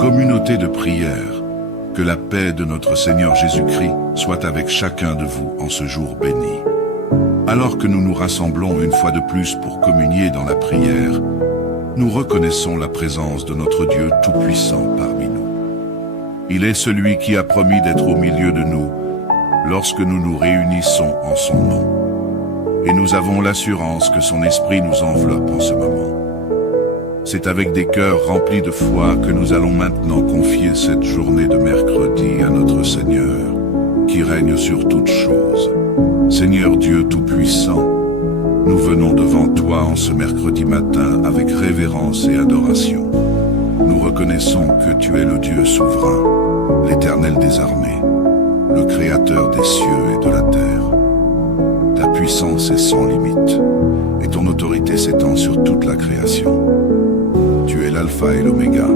Communauté de prière, que la paix de notre Seigneur Jésus-Christ soit avec chacun de vous en ce jour béni. Alors que nous nous rassemblons une fois de plus pour communier dans la prière, nous reconnaissons la présence de notre Dieu Tout-Puissant parmi nous. Il est celui qui a promis d'être au milieu de nous lorsque nous nous réunissons en son nom. Et nous avons l'assurance que son esprit nous enveloppe en ce moment. C'est avec des cœurs remplis de foi que nous allons maintenant confier cette journée de mercredi à notre Seigneur, qui règne sur toutes choses. Seigneur Dieu Tout-Puissant, nous venons devant toi en ce mercredi matin avec révérence et adoration. Nous reconnaissons que tu es le Dieu souverain, l'Éternel des armées, le Créateur des cieux et de la terre. Ta puissance est sans limite, et ton autorité s'étend sur toute la création. Tu es l'alpha et l'oméga,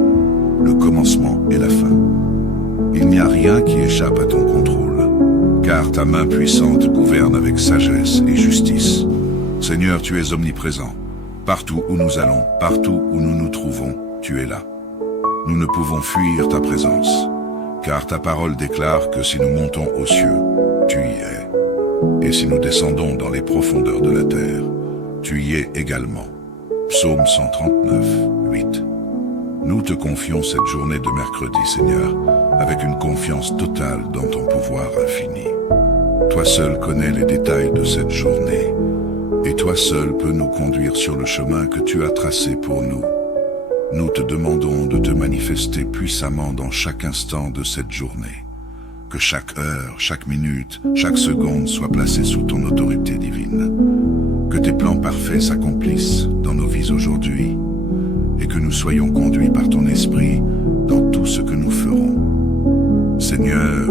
le commencement et la fin. Il n'y a rien qui échappe à ton contrôle, car ta main puissante gouverne avec sagesse et justice. Seigneur, tu es omniprésent. Partout où nous allons, partout où nous nous trouvons, tu es là. Nous ne pouvons fuir ta présence, car ta parole déclare que si nous montons aux cieux, tu y es. Et si nous descendons dans les profondeurs de la terre, tu y es également. Psaume 139, 8. Nous te confions cette journée de mercredi, Seigneur, avec une confiance totale dans ton pouvoir infini. Toi seul connais les détails de cette journée, et toi seul peux nous conduire sur le chemin que tu as tracé pour nous. Nous te demandons de te manifester puissamment dans chaque instant de cette journée. Que chaque heure, chaque minute, chaque seconde soit placée sous ton autorité divine. Que tes plans parfaits s'accomplissent dans nos vies aujourd'hui et que nous soyons conduits par ton esprit dans tout ce que nous ferons. Seigneur,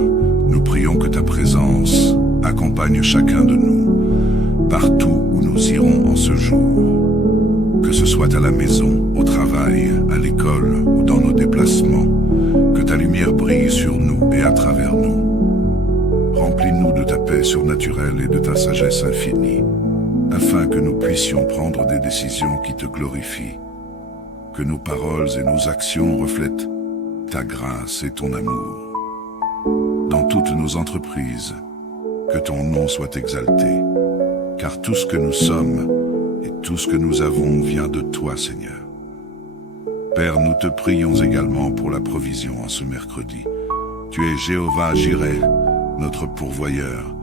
nous prions que ta présence accompagne chacun de nous, partout où nous irons en ce jour. Que ce soit à la maison, au travail, à l'école ou dans nos déplacements, que ta lumière brille sur nous et à travers nous. Remplis-nous de ta paix surnaturelle et de ta sagesse infinie, afin que nous puissions prendre des décisions qui te glorifient. Que nos paroles et nos actions reflètent ta grâce et ton amour. Dans toutes nos entreprises, que ton nom soit exalté, car tout ce que nous sommes et tout ce que nous avons vient de toi, Seigneur. Père, nous te prions également pour la provision en ce mercredi. Tu es Jéhovah Jireh, notre pourvoyeur,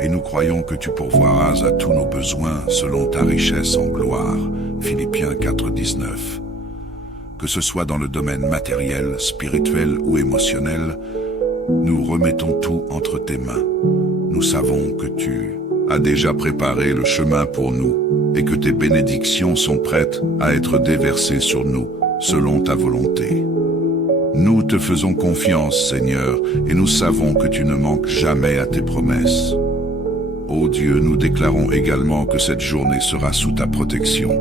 et nous croyons que tu pourvoiras à tous nos besoins selon ta richesse en gloire. Philippiens 4, 19. Que ce soit dans le domaine matériel, spirituel ou émotionnel, nous remettons tout entre tes mains. Nous savons que tu as déjà préparé le chemin pour nous et que tes bénédictions sont prêtes à être déversées sur nous selon ta volonté. Nous te faisons confiance, Seigneur, et nous savons que tu ne manques jamais à tes promesses. Ô Dieu, nous déclarons également que cette journée sera sous ta protection.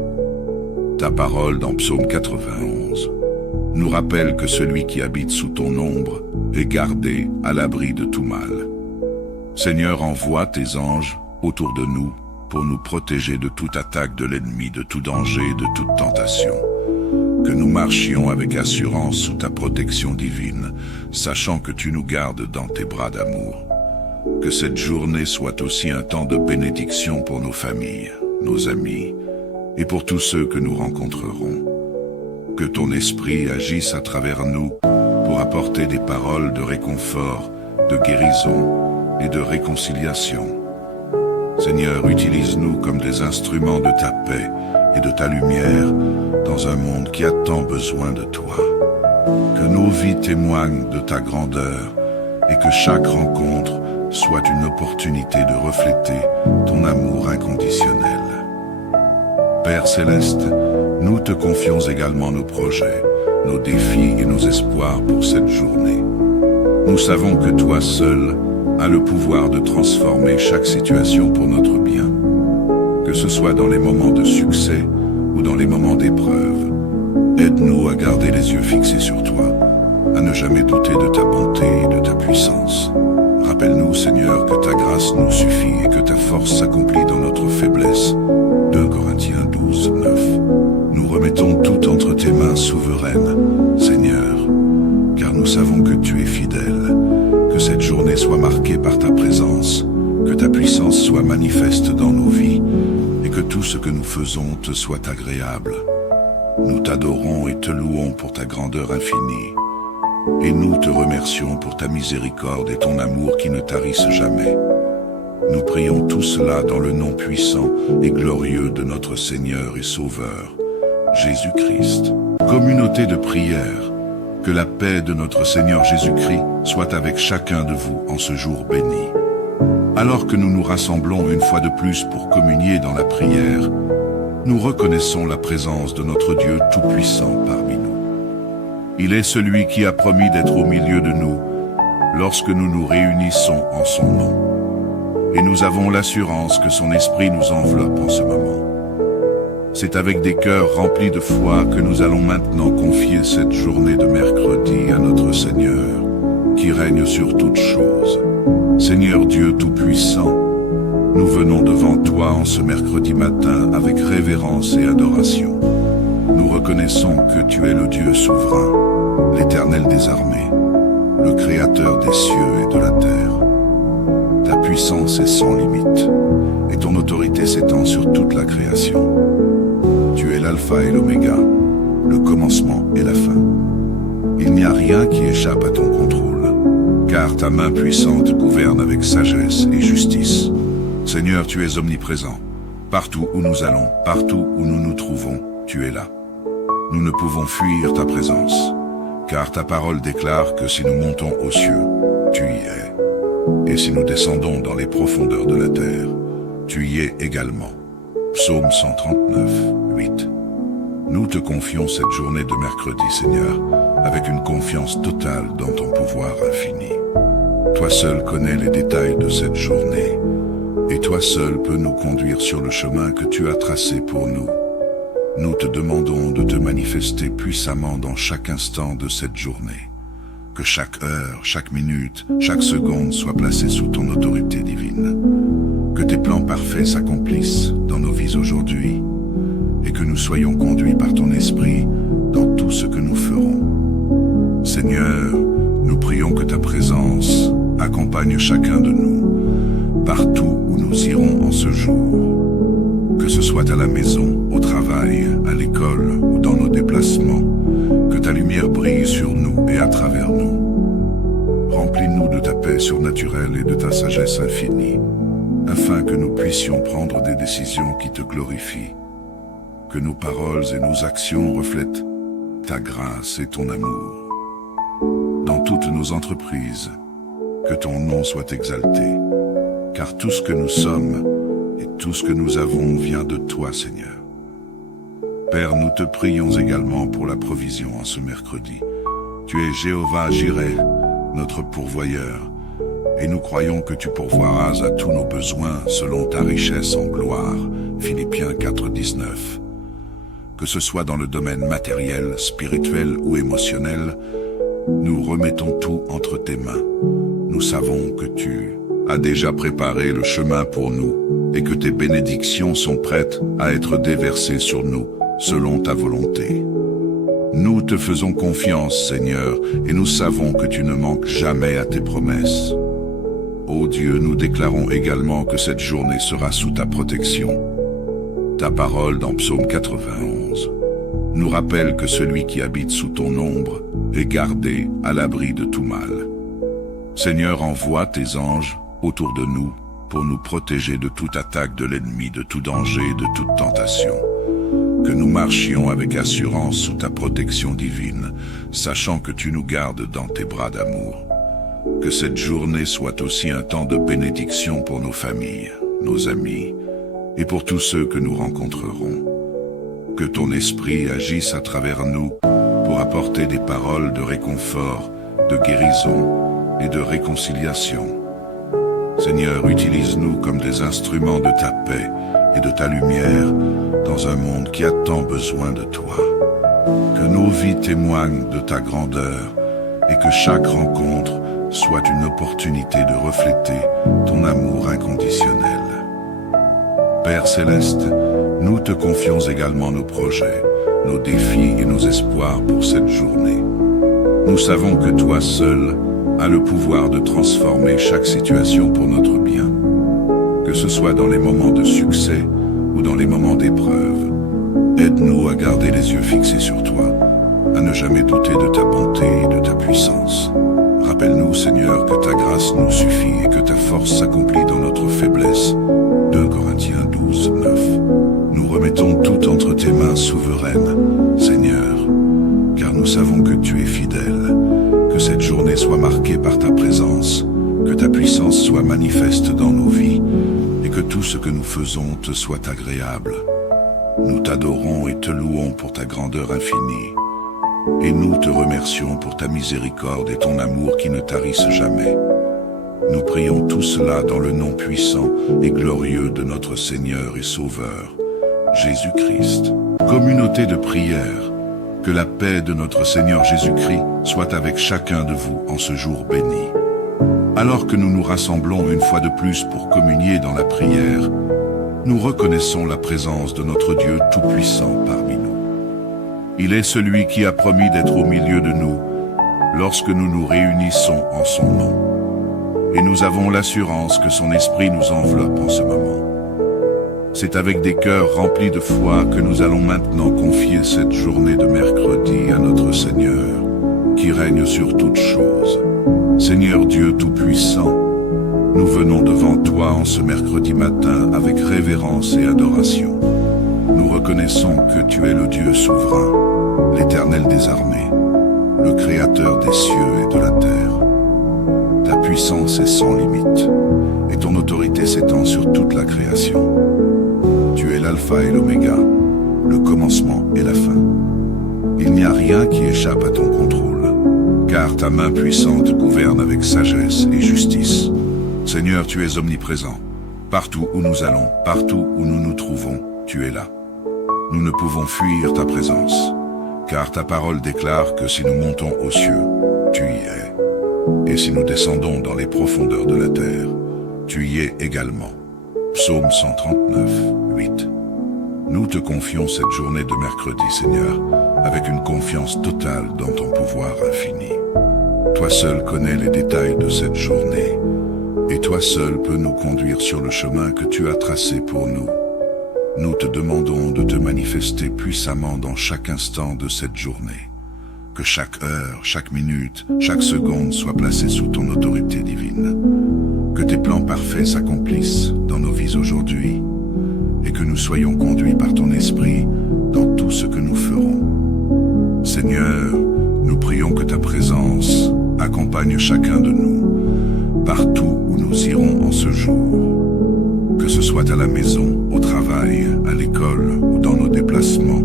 Ta parole dans Psaume 91 nous rappelle que celui qui habite sous ton ombre est gardé à l'abri de tout mal. Seigneur, envoie tes anges autour de nous pour nous protéger de toute attaque de l'ennemi, de tout danger, de toute tentation. Que nous marchions avec assurance sous ta protection divine, sachant que tu nous gardes dans tes bras d'amour. Que cette journée soit aussi un temps de bénédiction pour nos familles, nos amis, et pour tous ceux que nous rencontrerons. Que ton esprit agisse à travers nous pour apporter des paroles de réconfort, de guérison et de réconciliation. Seigneur, utilise-nous comme des instruments de ta paix et de ta lumière dans un monde qui a tant besoin de toi. Que nos vies témoignent de ta grandeur et que chaque rencontre soit une opportunité de refléter ton amour inconditionnel. Père céleste, nous te confions également nos projets, nos défis et nos espoirs pour cette journée. Nous savons que toi seul as le pouvoir de transformer chaque situation pour notre bien. Que ce soit dans les moments de succès ou dans les moments d'épreuve, aide-nous à garder les yeux fixés sur toi, à ne jamais douter de ta bonté et de ta puissance. Rappelle-nous, Seigneur, que ta grâce nous suffit et que ta force s'accomplit dans notre faiblesse. 2 Corinthiens 12, 9. Nous remettons tout entre tes mains souveraines, Seigneur, soit marquée par ta présence, que ta puissance soit manifeste dans nos vies, et que tout ce que nous faisons te soit agréable. Nous t'adorons et te louons pour ta grandeur infinie, et nous te remercions pour ta miséricorde et ton amour qui ne tarissent jamais. Nous prions tout cela dans le nom puissant et glorieux de notre Seigneur et Sauveur, Jésus-Christ. Communauté de prière, que la paix de notre Seigneur Jésus-Christ soit avec chacun de vous en ce jour béni. Alors que nous nous rassemblons une fois de plus pour communier dans la prière, nous reconnaissons la présence de notre Dieu Tout-Puissant parmi nous. Il est celui qui a promis d'être au milieu de nous lorsque nous nous réunissons en son nom. Et nous avons l'assurance que son esprit nous enveloppe en ce moment. C'est avec des cœurs remplis de foi que nous allons maintenant confier cette journée de mercredi à notre Seigneur, qui règne sur toutes choses. Seigneur Dieu Tout-Puissant, nous venons devant toi en ce mercredi matin avec révérence et adoration. Nous reconnaissons que tu es le Dieu souverain, l'Éternel des armées, le Créateur des cieux et de la terre. Ta puissance est sans limite, et ton autorité s'étend sur toute la création. Tu es l'alpha et l'oméga, le commencement et la fin. Il n'y a rien qui échappe à ton contrôle, car ta main puissante gouverne avec sagesse et justice. Seigneur, tu es omniprésent. Partout où nous allons, partout où nous nous trouvons, tu es là. Nous ne pouvons fuir ta présence, car ta parole déclare que si nous montons aux cieux, tu y es. Et si nous descendons dans les profondeurs de la terre, tu y es également. Psaume 139, 8. Nous te confions cette journée de mercredi, Seigneur, avec une confiance totale dans ton pouvoir infini. Toi seul connais les détails de cette journée, et toi seul peux nous conduire sur le chemin que tu as tracé pour nous. Nous te demandons de te manifester puissamment dans chaque instant de cette journée. Que chaque heure, chaque minute, chaque seconde soit placée sous ton autorité divine. Que tes plans parfaits s'accomplissent dans nos vies aujourd'hui, et que nous soyons conduits par ton esprit dans tout ce que nous ferons. Seigneur, nous prions que ta présence accompagne chacun de nous, partout où nous irons en ce jour. Que ce soit à la maison, au travail, à l'école ou dans nos déplacements, que ta lumière brille sur nous et à travers nous. Remplis-nous de ta paix surnaturelle et de ta sagesse infinie, afin que nous puissions prendre des décisions qui te glorifient. Que nos paroles et nos actions reflètent ta grâce et ton amour. Dans toutes nos entreprises, que ton nom soit exalté, car tout ce que nous sommes et tout ce que nous avons vient de toi, Seigneur. Père, nous te prions également pour la provision en ce mercredi. Tu es Jéhovah Jireh, notre pourvoyeur, et nous croyons que tu pourvoiras à tous nos besoins selon ta richesse en gloire. Philippiens 4, 19. Que ce soit dans le domaine matériel, spirituel ou émotionnel, nous remettons tout entre tes mains. Nous savons que tu as déjà préparé le chemin pour nous et que tes bénédictions sont prêtes à être déversées sur nous selon ta volonté. Nous te faisons confiance, Seigneur, et nous savons que tu ne manques jamais à tes promesses. Ô Dieu, nous déclarons également que cette journée sera sous ta protection. Ta parole dans Psaume 91 nous rappelle que celui qui habite sous ton ombre est gardé à l'abri de tout mal. Seigneur, envoie tes anges autour de nous pour nous protéger de toute attaque de l'ennemi, de tout danger, de toute tentation. Que nous marchions avec assurance sous ta protection divine, sachant que tu nous gardes dans tes bras d'amour. Que cette journée soit aussi un temps de bénédiction pour nos familles, nos amis, et pour tous ceux que nous rencontrerons. Que ton esprit agisse à travers nous pour apporter des paroles de réconfort, de guérison et de réconciliation. Seigneur, utilise-nous comme des instruments de ta paix et de ta lumière dans un monde qui a tant besoin de toi. Que nos vies témoignent de ta grandeur et que chaque rencontre soit une opportunité de refléter ton amour inconditionnel. Père céleste, nous te confions également nos projets, nos défis et nos espoirs pour cette journée. Nous savons que toi seul a le pouvoir de transformer chaque situation pour notre bien. Que ce soit dans les moments de succès ou dans les moments d'épreuve, aide-nous à garder les yeux fixés sur toi, à ne jamais douter de ta bonté et de ta puissance. Rappelle-nous, Seigneur, que ta grâce nous suffit et que ta force s'accomplit dans notre faiblesse. 2 Corinthiens 12, 9. Nous remettons tout entre tes mains souveraines, Seigneur, car nous savons que tu es fidèle. Que cette journée soit marquée par ta présence, que ta puissance soit manifeste dans nos vies, et que tout ce que nous faisons te soit agréable. Nous t'adorons et te louons pour ta grandeur infinie, et nous te remercions pour ta miséricorde et ton amour qui ne tarissent jamais. Nous prions tout cela dans le nom puissant et glorieux de notre Seigneur et Sauveur, Jésus-Christ. Communauté de prière, que la paix de notre Seigneur Jésus-Christ soit avec chacun de vous en ce jour béni. Alors que nous nous rassemblons une fois de plus pour communier dans la prière, nous reconnaissons la présence de notre Dieu Tout-Puissant parmi nous. Il est celui qui a promis d'être au milieu de nous lorsque nous nous réunissons en son nom. Et nous avons l'assurance que son esprit nous enveloppe en ce moment. C'est avec des cœurs remplis de foi que nous allons maintenant confier cette journée de mercredi à notre Seigneur, qui règne sur toutes choses. Seigneur Dieu Tout-Puissant, nous venons devant toi en ce mercredi matin avec révérence et adoration. Nous reconnaissons que tu es le Dieu souverain, l'Éternel des armées, le Créateur des cieux et de la terre. Ta puissance est sans limite, et ton autorité s'étend sur toute la création. Tu es l'alpha et l'oméga, le commencement et la fin. Il n'y a rien qui échappe à ton contrôle, car ta main puissante gouverne avec sagesse et justice. Seigneur, tu es omniprésent. Partout où nous allons, partout où nous nous trouvons, tu es là. Nous ne pouvons fuir ta présence, car ta parole déclare que si nous montons aux cieux, tu y es. Et si nous descendons dans les profondeurs de la terre, tu y es également. Psaume 139, 8. Nous te confions cette journée de mercredi, Seigneur, avec une confiance totale dans ton pouvoir infini. Toi seul connais les détails de cette journée, et toi seul peux nous conduire sur le chemin que tu as tracé pour nous. Nous te demandons de te manifester puissamment dans chaque instant de cette journée. Que chaque heure, chaque minute, chaque seconde soit placée sous ton autorité divine. Que tes plans parfaits s'accomplissent dans nos vies aujourd'hui, et que nous soyons conduits par ton esprit dans tout ce que nous ferons. Seigneur, nous prions que ta présence accompagne chacun de nous, partout où nous irons en ce jour. Que ce soit à la maison, au travail, à l'école ou dans nos déplacements,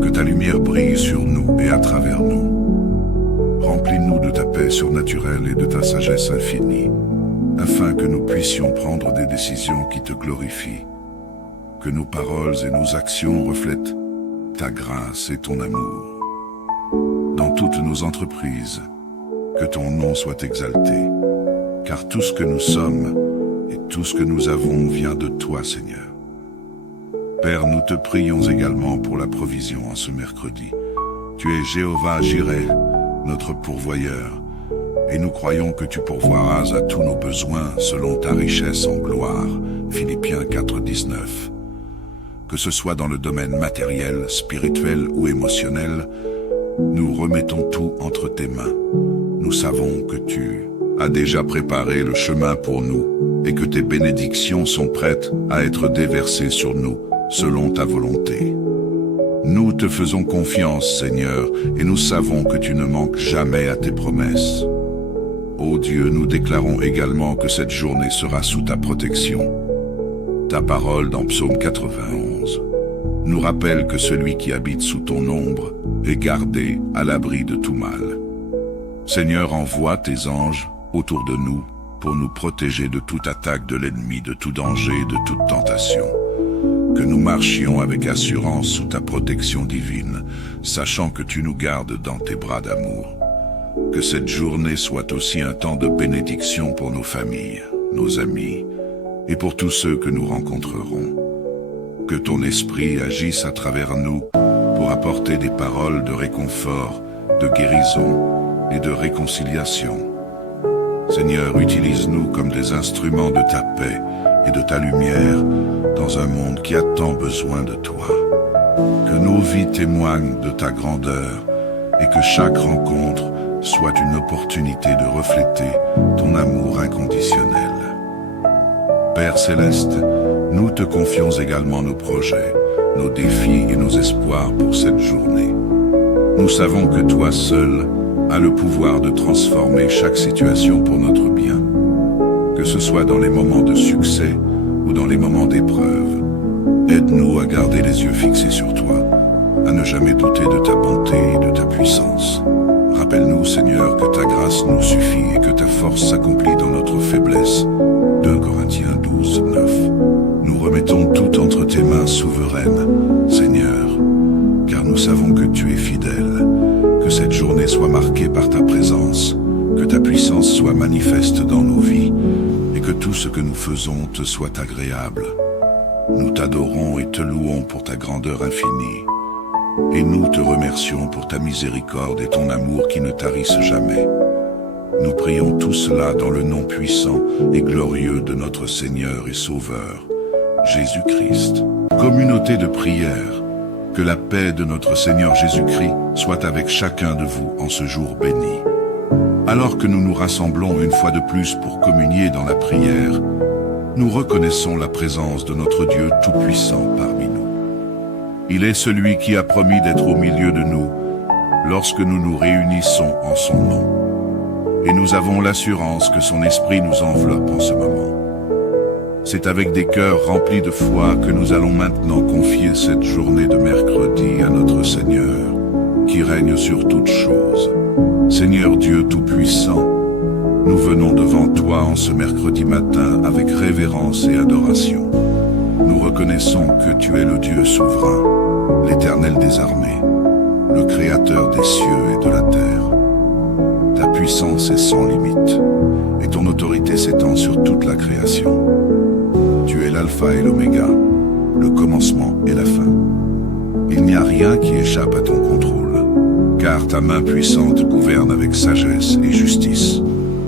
que ta lumière brille sur nous et à travers nous. Remplis-nous de ta paix surnaturelle et de ta sagesse infinie, afin que nous puissions prendre des décisions qui te glorifient. Que nos paroles et nos actions reflètent ta grâce et ton amour. Dans toutes nos entreprises, que ton nom soit exalté, car tout ce que nous sommes et tout ce que nous avons vient de toi, Seigneur. Père, nous te prions également pour la provision en ce mercredi. Tu es Jéhovah Jireh, notre pourvoyeur, et nous croyons que tu pourvoiras à tous nos besoins selon ta richesse en gloire. Philippiens 4, 19. Que ce soit dans le domaine matériel, spirituel ou émotionnel, nous remettons tout entre tes mains. Nous savons que tu as déjà préparé le chemin pour nous et que tes bénédictions sont prêtes à être déversées sur nous selon ta volonté. Nous te faisons confiance, Seigneur, et nous savons que tu ne manques jamais à tes promesses. Ô Dieu, nous déclarons également que cette journée sera sous ta protection. Ta parole dans Psaume 91 nous rappelle que celui qui habite sous ton ombre est gardé à l'abri de tout mal. Seigneur, envoie tes anges autour de nous pour nous protéger de toute attaque de l'ennemi, de tout danger, de toute tentation. Que nous marchions avec assurance sous ta protection divine, sachant que tu nous gardes dans tes bras d'amour. Que cette journée soit aussi un temps de bénédiction pour nos familles, nos amis, et pour tous ceux que nous rencontrerons. Que ton esprit agisse à travers nous pour apporter des paroles de réconfort, de guérison et de réconciliation. Seigneur, utilise-nous comme des instruments de ta paix et de ta lumière dans un monde qui a tant besoin de toi. Que nos vies témoignent de ta grandeur et que chaque rencontre soit une opportunité de refléter ton amour inconditionnel. Père céleste, nous te confions également nos projets, nos défis et nos espoirs pour cette journée. Nous savons que toi seul as le pouvoir de transformer chaque situation pour notre bien. Que ce soit dans les moments de succès ou dans les moments d'épreuve, aide-nous à garder les yeux fixés sur toi, à ne jamais douter de ta bonté et de ta puissance. Rappelle-nous, Seigneur, que ta grâce nous suffit et que ta force s'accomplit dans notre faiblesse. 2 Corinthiens 12, 9. Nous remettons tout entre tes mains souveraines, Seigneur, car nous savons que tu es fidèle. Que cette journée soit marquée par ta présence, que ta puissance soit manifeste dans nos vies et que tout ce que nous faisons te soit agréable. Nous t'adorons et te louons pour ta grandeur infinie. Et nous te remercions pour ta miséricorde et ton amour qui ne tarissent jamais. Nous prions tout cela dans le nom puissant et glorieux de notre Seigneur et Sauveur, Jésus-Christ. Communauté de prière, que la paix de notre Seigneur Jésus-Christ soit avec chacun de vous en ce jour béni. Alors que nous nous rassemblons une fois de plus pour communier dans la prière, nous reconnaissons la présence de notre Dieu Tout-Puissant parmi nous. Il est celui qui a promis d'être au milieu de nous lorsque nous nous réunissons en son nom. Et nous avons l'assurance que son esprit nous enveloppe en ce moment. C'est avec des cœurs remplis de foi que nous allons maintenant confier cette journée de mercredi à notre Seigneur, qui règne sur toutes choses. Seigneur Dieu Tout-Puissant, nous venons devant toi en ce mercredi matin avec révérence et adoration. Nous reconnaissons que tu es le Dieu souverain, l'Éternel des armées, le Créateur des cieux et de la terre. Ta puissance est sans limite, et ton autorité s'étend sur toute la création. Tu es l'alpha et l'oméga, le commencement et la fin. Il n'y a rien qui échappe à ton contrôle, car ta main puissante gouverne avec sagesse et justice.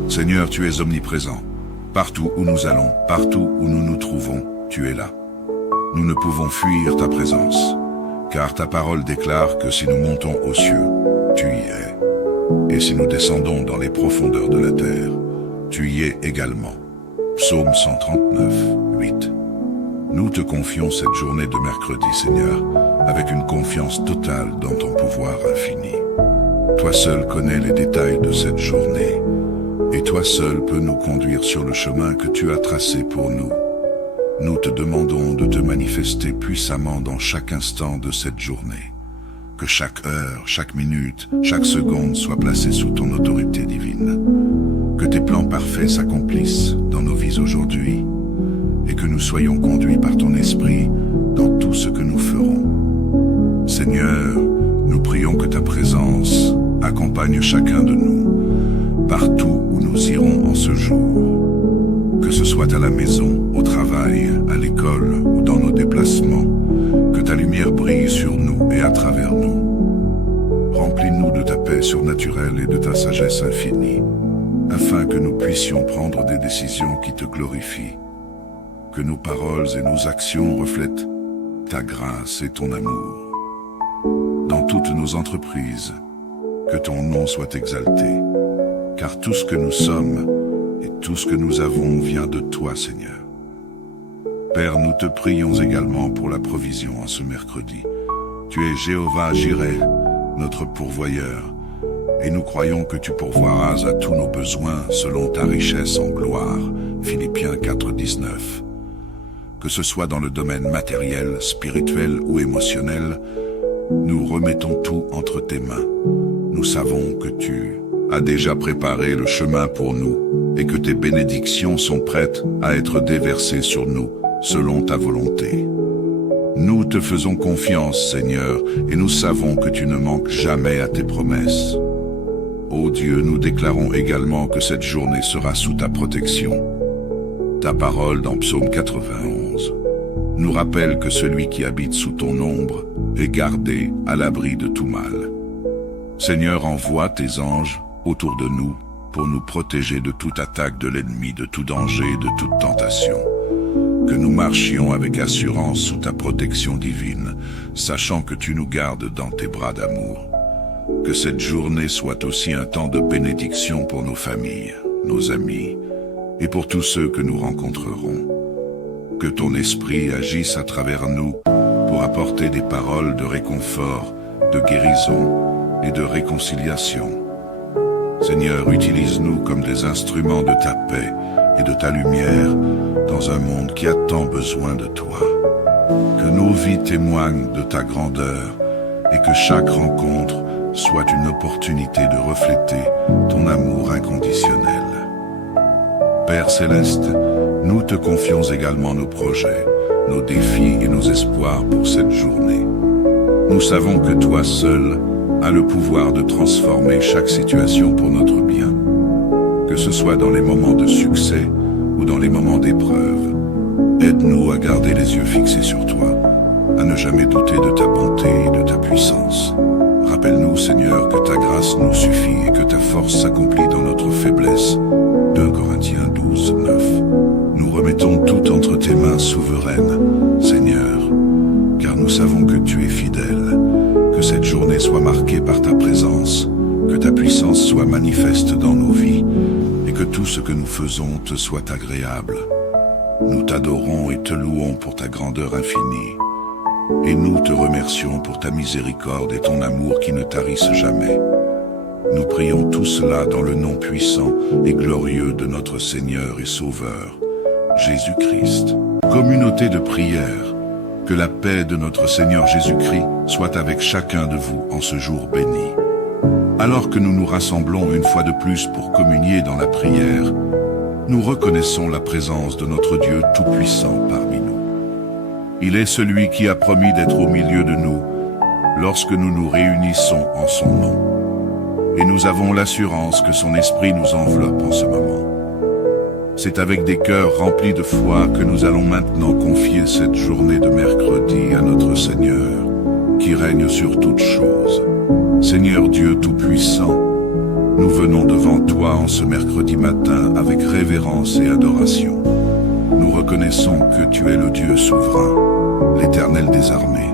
Seigneur, tu es omniprésent. Partout où nous allons, partout où nous nous trouvons, tu es là. Nous ne pouvons fuir ta présence, car ta parole déclare que si nous montons aux cieux, tu y es. Et si nous descendons dans les profondeurs de la terre, tu y es également. Psaume 139, 8. Nous te confions cette journée de mercredi, Seigneur, avec une confiance totale dans ton pouvoir infini. Toi seul connais les détails de cette journée, et toi seul peux nous conduire sur le chemin que tu as tracé pour nous. Nous te demandons de te manifester puissamment dans chaque instant de cette journée. Que chaque heure, chaque minute, chaque seconde soit placée sous ton autorité divine. Que tes plans parfaits s'accomplissent dans nos vies aujourd'hui et que nous soyons conduits par ton esprit dans tout ce que nous ferons. Seigneur, nous prions que ta présence accompagne chacun de nous, partout où nous irons en ce jour. Que ce soit à la maison, au travail, à l'école ou dans nos déplacements, que ta lumière brille sur nous et à travers nous. Remplis-nous de ta paix surnaturelle et de ta sagesse infinie, afin que nous puissions prendre des décisions qui te glorifient. Que nos paroles et nos actions reflètent ta grâce et ton amour. Dans toutes nos entreprises, que ton nom soit exalté, car tout ce que nous sommes et tout ce que nous avons vient de toi, Seigneur. Père, nous te prions également pour la provision en ce mercredi. Tu es Jéhovah Jireh, notre pourvoyeur, et nous croyons que tu pourvoiras à tous nos besoins selon ta richesse en gloire. Philippiens 4, 19. Que ce soit dans le domaine matériel, spirituel ou émotionnel, nous remettons tout entre tes mains. Nous savons que tu as déjà préparé le chemin pour nous et que tes bénédictions sont prêtes à être déversées sur nous selon ta volonté. Nous te faisons confiance, Seigneur, et nous savons que tu ne manques jamais à tes promesses. Ô Dieu, nous déclarons également que cette journée sera sous ta protection. Ta parole dans Psaume 91 nous rappelle que celui qui habite sous ton ombre est gardé à l'abri de tout mal. Seigneur, envoie tes anges autour de nous pour nous protéger de toute attaque de l'ennemi, de tout danger, de toute tentation. Que nous marchions avec assurance sous ta protection divine, sachant que tu nous gardes dans tes bras d'amour. Que cette journée soit aussi un temps de bénédiction pour nos familles, nos amis, et pour tous ceux que nous rencontrerons. Que ton esprit agisse à travers nous pour apporter des paroles de réconfort, de guérison et de réconciliation. Seigneur, utilise-nous comme des instruments de ta paix et de ta lumière dans un monde qui a tant besoin de toi. Que nos vies témoignent de ta grandeur et que chaque rencontre soit une opportunité de refléter ton amour inconditionnel. Père céleste, nous te confions également nos projets, nos défis et nos espoirs pour cette journée. Nous savons que toi seul as le pouvoir de transformer chaque situation pour notre bien. Que ce soit dans les moments de succès ou dans les moments d'épreuve, aide-nous à garder les yeux fixés sur toi, à ne jamais douter de ta bonté et de ta puissance. Rappelle-nous, Seigneur, que ta grâce nous suffit et que ta force s'accomplit dans notre faiblesse. 2 Corinthiens 12, 9. Nous remettons tout entre tes mains souveraines, Seigneur, car nous savons que tu es fidèle. Que cette journée soit marquée par ta présence, que ta puissance soit manifeste dans nos vies, et que tout ce que nous faisons te soit agréable. Nous t'adorons et te louons pour ta grandeur infinie, et nous te remercions pour ta miséricorde et ton amour qui ne tarissent jamais. Nous prions tout cela dans le nom puissant et glorieux de notre Seigneur et Sauveur, Jésus-Christ. Communauté de prière, que la paix de notre Seigneur Jésus-Christ soit avec chacun de vous en ce jour béni. Alors que nous nous rassemblons une fois de plus pour communier dans la prière, nous reconnaissons la présence de notre Dieu Tout-Puissant parmi nous. Il est celui qui a promis d'être au milieu de nous lorsque nous nous réunissons en son nom. Et nous avons l'assurance que son esprit nous enveloppe en ce moment. C'est avec des cœurs remplis de foi que nous allons maintenant confier cette journée de mercredi à notre Seigneur, qui règne sur toutes choses. Seigneur Dieu Tout-Puissant, nous venons devant toi en ce mercredi matin avec révérence et adoration. Nous reconnaissons que tu es le Dieu souverain, l'Éternel des armées,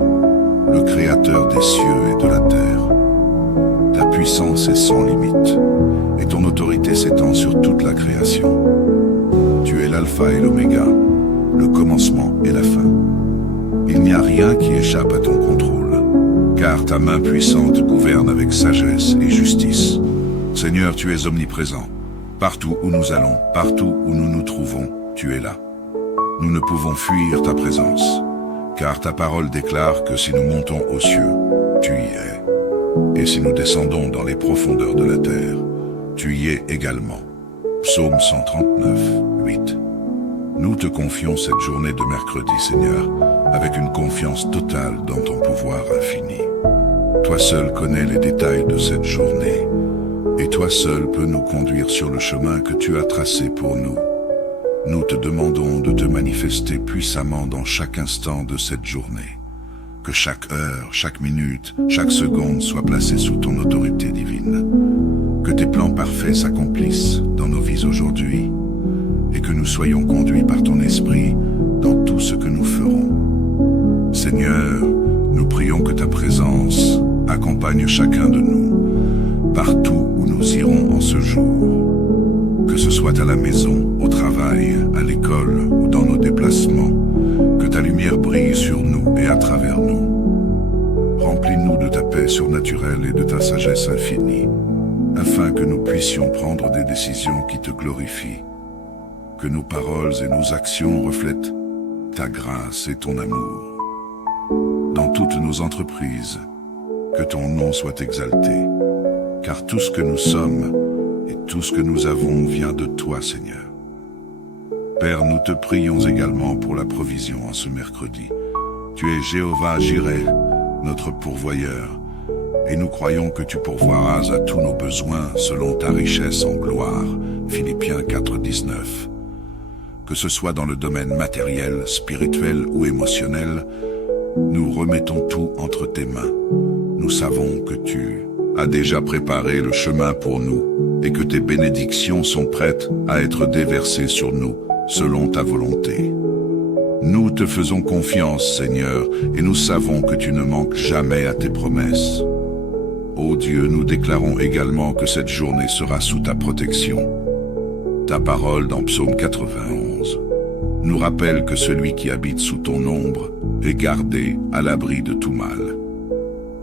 le Créateur des cieux et de la terre. Ta puissance est sans limite, et ton autorité s'étend sur toute la création. Tu es l'alpha et l'oméga, le commencement et la fin. Il n'y a rien qui échappe à ton contrôle, car ta main puissante gouverne avec sagesse et justice. Seigneur, tu es omniprésent. Partout où nous allons, partout où nous nous trouvons, tu es là. Nous ne pouvons fuir ta présence, car ta parole déclare que si nous montons aux cieux, tu y es. Et si nous descendons dans les profondeurs de la terre, tu y es également. Psaume 139, 8. Nous te confions cette journée de mercredi, Seigneur, avec une confiance totale dans ton pouvoir infini. Toi seul connais les détails de cette journée, et toi seul peux nous conduire sur le chemin que tu as tracé pour nous. Nous te demandons de te manifester puissamment dans chaque instant de cette journée. Que chaque heure, chaque minute, chaque seconde soit placée sous ton autorité divine. Que tes plans parfaits s'accomplissent dans nos vies aujourd'hui et que nous soyons conduits par ton esprit dans tout ce que nous ferons. Seigneur, nous prions que ta présence accompagne chacun de nous, partout où nous irons en ce jour. Que ce soit à la maison, au travail, à l'école ou dans nos déplacements, que ta lumière brille sur nous et à travers nous. Remplis-nous de ta paix surnaturelle et de ta sagesse infinie, afin que nous puissions prendre des décisions qui te glorifient. Que nos paroles et nos actions reflètent ta grâce et ton amour. Dans toutes nos entreprises, que ton nom soit exalté, car tout ce que nous sommes et tout ce que nous avons vient de toi, Seigneur. Père, nous te prions également pour la provision en ce mercredi. Tu es Jéhovah Jireh, notre pourvoyeur, et nous croyons que tu pourvoiras à tous nos besoins selon ta richesse en gloire. Philippiens 4, 19. Que ce soit dans le domaine matériel, spirituel ou émotionnel, nous remettons tout entre tes mains. Nous savons que tu a déjà préparé le chemin pour nous, et que tes bénédictions sont prêtes à être déversées sur nous, selon ta volonté. Nous te faisons confiance, Seigneur, et nous savons que tu ne manques jamais à tes promesses. Ô Dieu, nous déclarons également que cette journée sera sous ta protection. Ta parole dans Psaume 91 nous rappelle que celui qui habite sous ton ombre est gardé à l'abri de tout mal.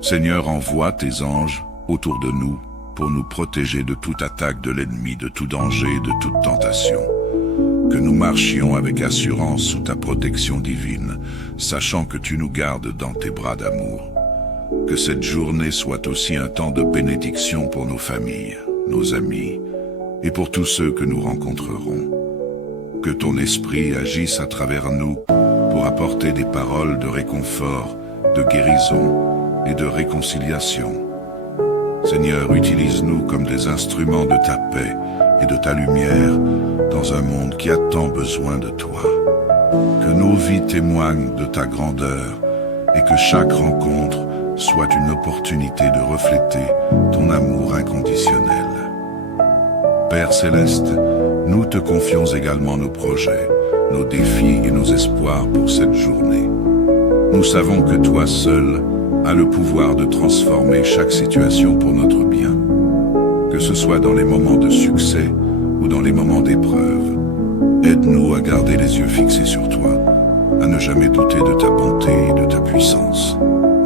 Seigneur, envoie tes anges autour de nous pour nous protéger de toute attaque de l'ennemi, de tout danger, de toute tentation. Que nous marchions avec assurance sous ta protection divine, sachant que tu nous gardes dans tes bras d'amour. Que cette journée soit aussi un temps de bénédiction pour nos familles, nos amis, et pour tous ceux que nous rencontrerons. Que ton esprit agisse à travers nous pour apporter des paroles de réconfort, de guérison et de réconciliation. Seigneur, utilise-nous comme des instruments de ta paix et de ta lumière dans un monde qui a tant besoin de toi. Que nos vies témoignent de ta grandeur et que chaque rencontre soit une opportunité de refléter ton amour inconditionnel. Père céleste, nous te confions également nos projets, nos défis et nos espoirs pour cette journée. Nous savons que toi seul as le pouvoir de transformer chaque situation pour notre bien. Que ce soit dans les moments de succès ou dans les moments d'épreuve, aide-nous à garder les yeux fixés sur toi, à ne jamais douter de ta bonté et de ta puissance.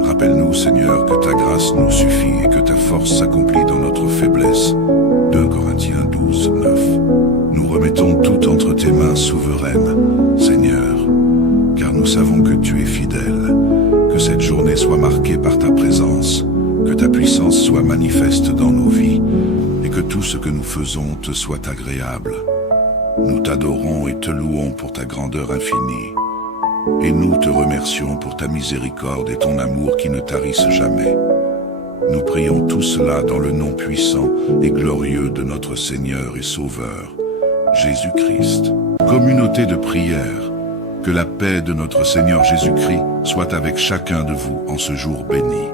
Rappelle-nous, Seigneur, que ta grâce nous suffit et que ta force s'accomplit dans notre faiblesse. 2 Corinthiens 12, 9. Nous remettons tout entre tes mains souveraines, Seigneur, car nous savons que tu es fidèle. Que cette journée soit marquée par ta présence, que ta puissance soit manifeste dans nos vies, et que tout ce que nous faisons te soit agréable. Nous t'adorons et te louons pour ta grandeur infinie, et nous te remercions pour ta miséricorde et ton amour qui ne tarissent jamais. Nous prions tout cela dans le nom puissant et glorieux de notre Seigneur et Sauveur, Jésus-Christ. Communauté de prière, que la paix de notre Seigneur Jésus-Christ soit avec chacun de vous en ce jour béni.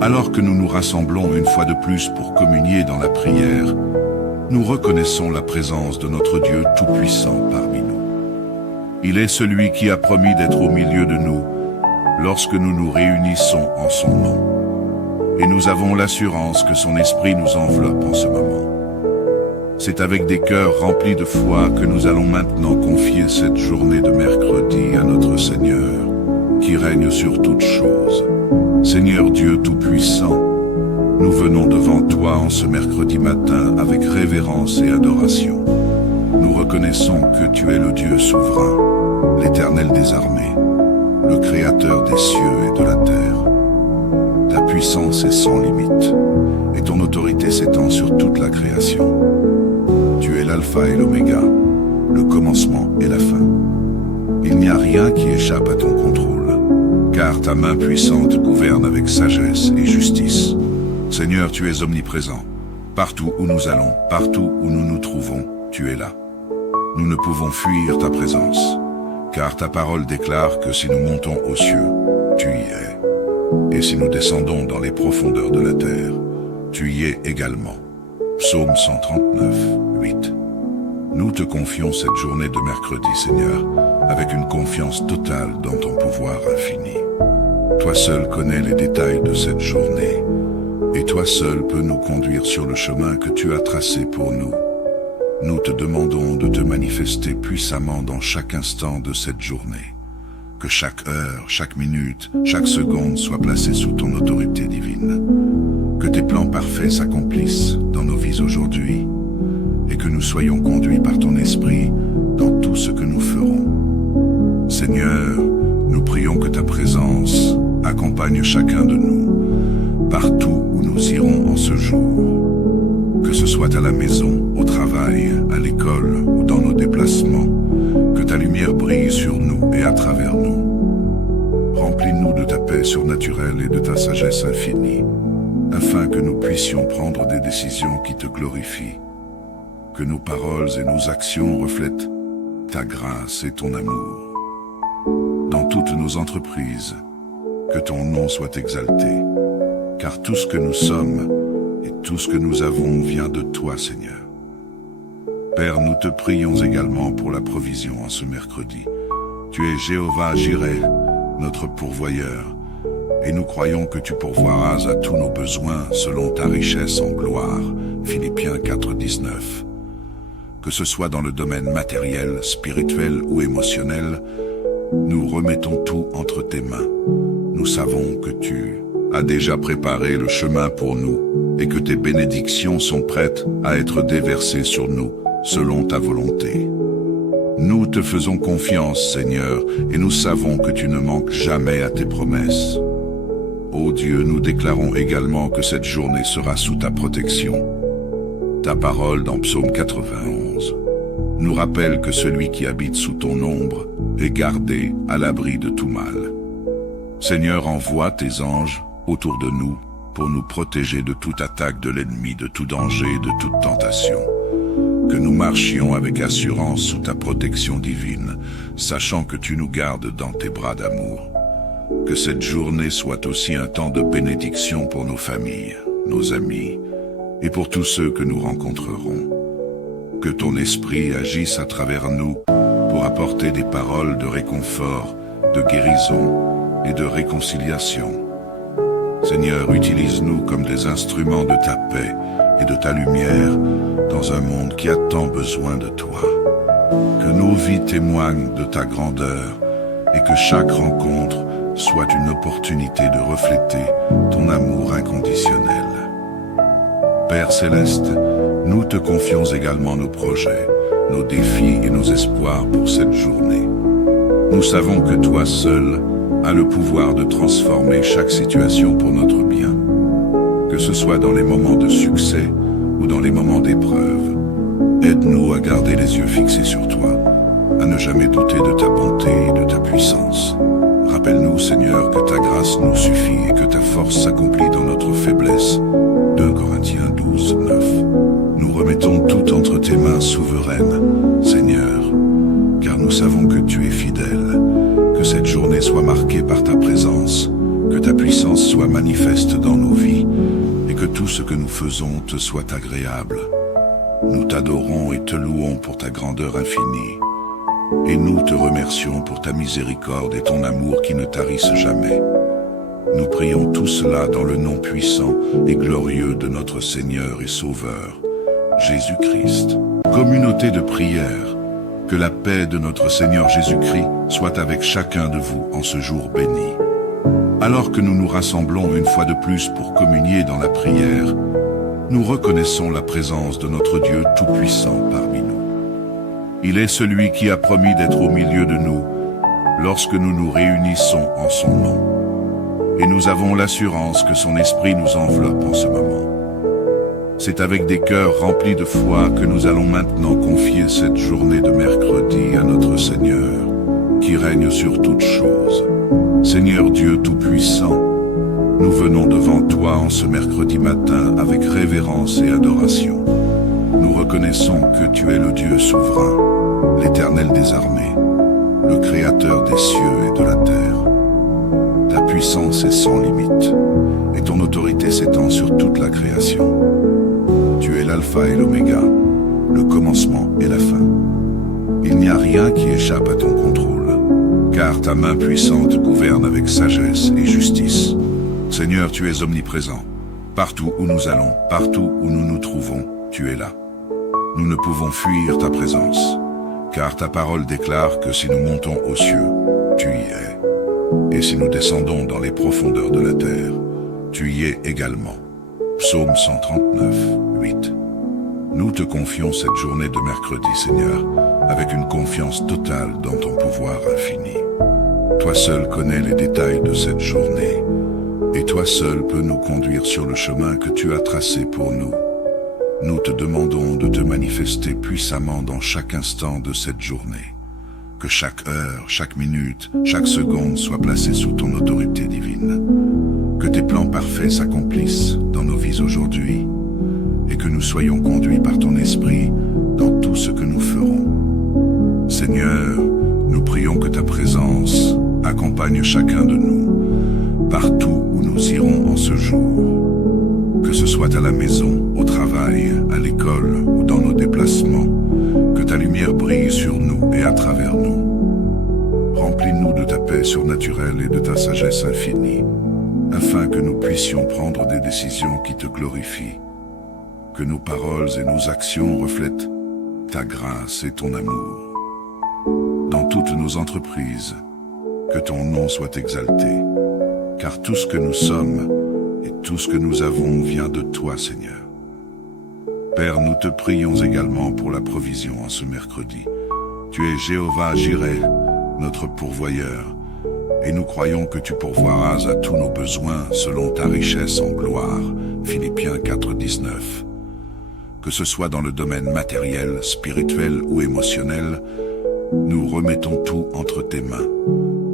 Alors que nous nous rassemblons une fois de plus pour communier dans la prière, nous reconnaissons la présence de notre Dieu Tout-Puissant parmi nous. Il est celui qui a promis d'être au milieu de nous lorsque nous nous réunissons en son nom. Et nous avons l'assurance que son esprit nous enveloppe en ce moment. C'est avec des cœurs remplis de foi que nous allons maintenant confier cette journée de mercredi à notre Seigneur, qui règne sur toutes choses. Seigneur Dieu Tout-Puissant, nous venons devant toi en ce mercredi matin avec révérence et adoration. Nous reconnaissons que tu es le Dieu souverain, l'Éternel des armées, le Créateur des cieux et de la terre. Ta puissance est sans limite, et ton autorité s'étend sur toute la création. Tu es l'alpha et l'oméga, le commencement et la fin. Il n'y a rien qui échappe à ton contrôle, car ta main puissante gouverne avec sagesse et justice. Seigneur, tu es omniprésent. Partout où nous allons, partout où nous nous trouvons, tu es là. Nous ne pouvons fuir ta présence, car ta parole déclare que si nous montons aux cieux, tu y es. Et si nous descendons dans les profondeurs de la terre, tu y es également. Psaume 139, 8. Nous te confions cette journée de mercredi, Seigneur, avec une confiance totale dans ton pouvoir infini. Toi seul connais les détails de cette journée, et toi seul peux nous conduire sur le chemin que tu as tracé pour nous. Nous te demandons de te manifester puissamment dans chaque instant de cette journée. Que chaque heure, chaque minute, chaque seconde soit placée sous ton autorité divine. Que tes plans parfaits s'accomplissent dans nos vies aujourd'hui et que nous soyons conduits par ton esprit dans tout ce que nous ferons. Seigneur, nous prions que ta présence accompagne chacun de nous, partout où nous irons en ce jour. Que ce soit à la maison, au travail, à l'école ou dans nos déplacements, que ta lumière brille sur nous et à travers nous. Remplis-nous de ta paix surnaturelle et de ta sagesse infinie, afin que nous puissions prendre des décisions qui te glorifient. Que nos paroles et nos actions reflètent ta grâce et ton amour. Dans toutes nos entreprises, que ton nom soit exalté, car tout ce que nous sommes et tout ce que nous avons vient de toi, Seigneur. Père, nous te prions également pour la provision en ce mercredi. Tu es Jéhovah Jireh, notre pourvoyeur, et nous croyons que tu pourvoiras à tous nos besoins selon ta richesse en gloire. Philippiens 4,19. Que ce soit dans le domaine matériel, spirituel ou émotionnel, nous remettons tout entre tes mains. Nous savons que tu as déjà préparé le chemin pour nous et que tes bénédictions sont prêtes à être déversées sur nous selon ta volonté. Nous te faisons confiance, Seigneur, et nous savons que tu ne manques jamais à tes promesses. Ô Dieu, nous déclarons également que cette journée sera sous ta protection. Ta parole dans Psaume 91 nous rappelle que celui qui habite sous ton ombre est gardé à l'abri de tout mal. Seigneur, envoie tes anges autour de nous pour nous protéger de toute attaque de l'ennemi, de tout danger, de toute tentation. Que nous marchions avec assurance sous ta protection divine, sachant que tu nous gardes dans tes bras d'amour. Que cette journée soit aussi un temps de bénédiction pour nos familles, nos amis, et pour tous ceux que nous rencontrerons. Que ton esprit agisse à travers nous pour apporter des paroles de réconfort, de guérison et de réconciliation. Seigneur, utilise-nous comme des instruments de ta paix et de ta lumière dans un monde qui a tant besoin de toi. Que nos vies témoignent de ta grandeur et que chaque rencontre soit une opportunité de refléter ton amour inconditionnel. Père céleste, nous te confions également nos projets, nos défis et nos espoirs pour cette journée. Nous savons que toi seul as le pouvoir de transformer chaque situation pour notre bien. Que ce soit dans les moments de succès ou dans les moments d'épreuve, aide-nous à garder les yeux fixés sur toi, à ne jamais douter de ta bonté et de ta puissance. Rappelle-nous, Seigneur, que ta grâce nous suffit et que ta force s'accomplit dans notre faiblesse. 2 Corinthiens 12, 9. Nous remettons tout entre tes mains souveraines, Seigneur, car nous savons que tu es fidèle. Que cette journée soit marquée par ta présence, que ta puissance soit manifeste dans nos vies, et que tout ce que nous faisons te soit agréable. Nous t'adorons et te louons pour ta grandeur infinie, et nous te remercions pour ta miséricorde et ton amour qui ne tarissent jamais. Nous prions tout cela dans le nom puissant et glorieux de notre Seigneur et Sauveur, Jésus-Christ. Communauté de prière, que la paix de notre Seigneur Jésus-Christ soit avec chacun de vous en ce jour béni. Alors que nous nous rassemblons une fois de plus pour communier dans la prière, nous reconnaissons la présence de notre Dieu Tout-Puissant parmi nous. Il est celui qui a promis d'être au milieu de nous lorsque nous nous réunissons en son nom. Et nous avons l'assurance que son esprit nous enveloppe en ce moment. C'est avec des cœurs remplis de foi que nous allons maintenant confier cette journée de mercredi à notre Seigneur, qui règne sur toutes choses. Seigneur Dieu Tout-Puissant, nous venons devant toi en ce mercredi matin avec révérence et adoration. Nous reconnaissons que tu es le Dieu souverain, l'Éternel des armées, le Créateur des cieux et de la terre. Ta puissance est sans limite, et ton autorité s'étend sur toute la création. Tu es l'alpha et l'oméga, le commencement et la fin. Il n'y a rien qui échappe à ton contrôle, car ta main puissante gouverne avec sagesse et justice. Seigneur, tu es omniprésent. Partout où nous allons, partout où nous nous trouvons, tu es là. Nous ne pouvons fuir ta présence, car ta parole déclare que si nous montons aux cieux, tu y es. Et si nous descendons dans les profondeurs de la terre, tu y es également. Psaume 139, 8. Nous te confions cette journée de mercredi, Seigneur, avec une confiance totale dans ton pouvoir infini. Toi seul connais les détails de cette journée, et toi seul peux nous conduire sur le chemin que tu as tracé pour nous. Nous te demandons de te manifester puissamment dans chaque instant de cette journée. Que chaque heure, chaque minute, chaque seconde soit placée sous ton autorité divine. Que tes plans parfaits s'accomplissent dans nos vies aujourd'hui et que nous soyons conduits par ton esprit dans tout ce que nous ferons. Seigneur, nous prions que ta présence accompagne chacun de nous, partout où nous irons en ce jour. Que ce soit à la maison, à travers nous. Remplis-nous de ta paix surnaturelle et de ta sagesse infinie, afin que nous puissions prendre des décisions qui te glorifient, que nos paroles et nos actions reflètent ta grâce et ton amour. Dans toutes nos entreprises, que ton nom soit exalté, car tout ce que nous sommes et tout ce que nous avons vient de toi, Seigneur. Père, nous te prions également pour la provision en ce mercredi. Tu es Jéhovah Jireh, notre pourvoyeur, et nous croyons que tu pourvoiras à tous nos besoins selon ta richesse en gloire. Philippiens 4,19. Que ce soit dans le domaine matériel, spirituel ou émotionnel, nous remettons tout entre tes mains.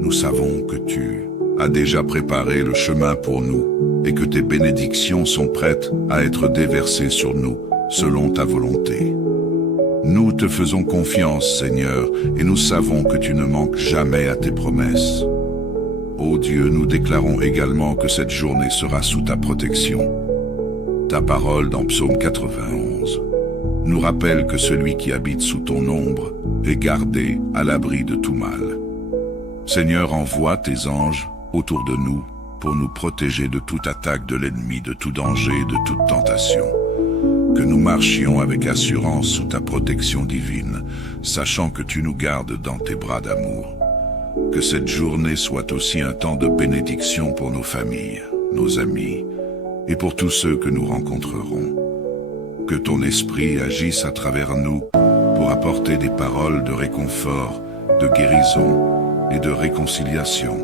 Nous savons que tu as déjà préparé le chemin pour nous et que tes bénédictions sont prêtes à être déversées sur nous selon ta volonté. Nous te faisons confiance, Seigneur, et nous savons que tu ne manques jamais à tes promesses. Ô Dieu, nous déclarons également que cette journée sera sous ta protection. Ta parole dans Psaume 91 nous rappelle que celui qui habite sous ton ombre est gardé à l'abri de tout mal. Seigneur, envoie tes anges autour de nous pour nous protéger de toute attaque de l'ennemi, de tout danger, de toute tentation. Que nous marchions avec assurance sous ta protection divine, sachant que tu nous gardes dans tes bras d'amour. Que cette journée soit aussi un temps de bénédiction pour nos familles, nos amis, et pour tous ceux que nous rencontrerons. Que ton esprit agisse à travers nous pour apporter des paroles de réconfort, de guérison et de réconciliation.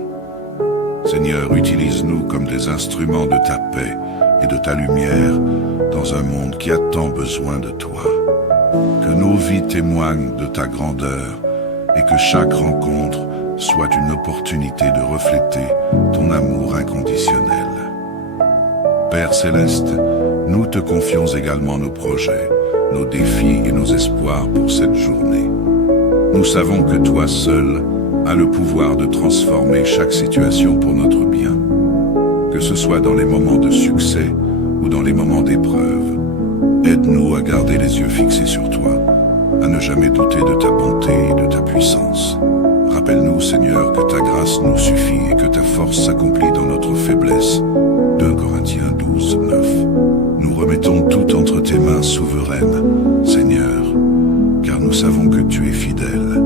Seigneur, utilise-nous comme des instruments de ta paix et de ta lumière dans un monde qui a tant besoin de toi. Que nos vies témoignent de ta grandeur et que chaque rencontre soit une opportunité de refléter ton amour inconditionnel. Père céleste, nous te confions également nos projets, nos défis et nos espoirs pour cette journée. Nous savons que toi seul as le pouvoir de transformer chaque situation pour notre bien. Que ce soit dans les moments de succès ou dans les moments d'épreuve, aide-nous à garder les yeux fixés sur toi, à ne jamais douter de ta bonté et de ta puissance. Rappelle-nous, Seigneur, que ta grâce nous suffit et que ta force s'accomplit dans notre faiblesse. 2 Corinthiens 12, 9. Nous remettons tout entre tes mains souveraines, Seigneur, car nous savons que tu es fidèle.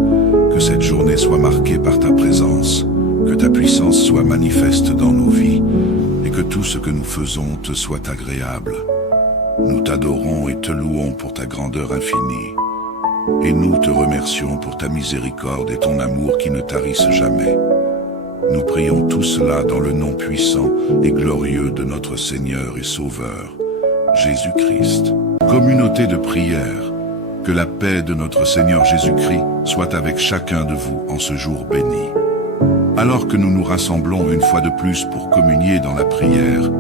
Que cette journée soit marquée par ta présence, que ta puissance soit manifeste dans nos vies, et que tout ce que nous faisons te soit agréable. Nous t'adorons et te louons pour ta grandeur infinie, et nous te remercions pour ta miséricorde et ton amour qui ne tarissent jamais. Nous prions tout cela dans le nom puissant et glorieux de notre Seigneur et Sauveur, Jésus-Christ. Communauté de prière, que la paix de notre Seigneur Jésus-Christ soit avec chacun de vous en ce jour béni. Alors que nous nous rassemblons une fois de plus pour communier dans la prière,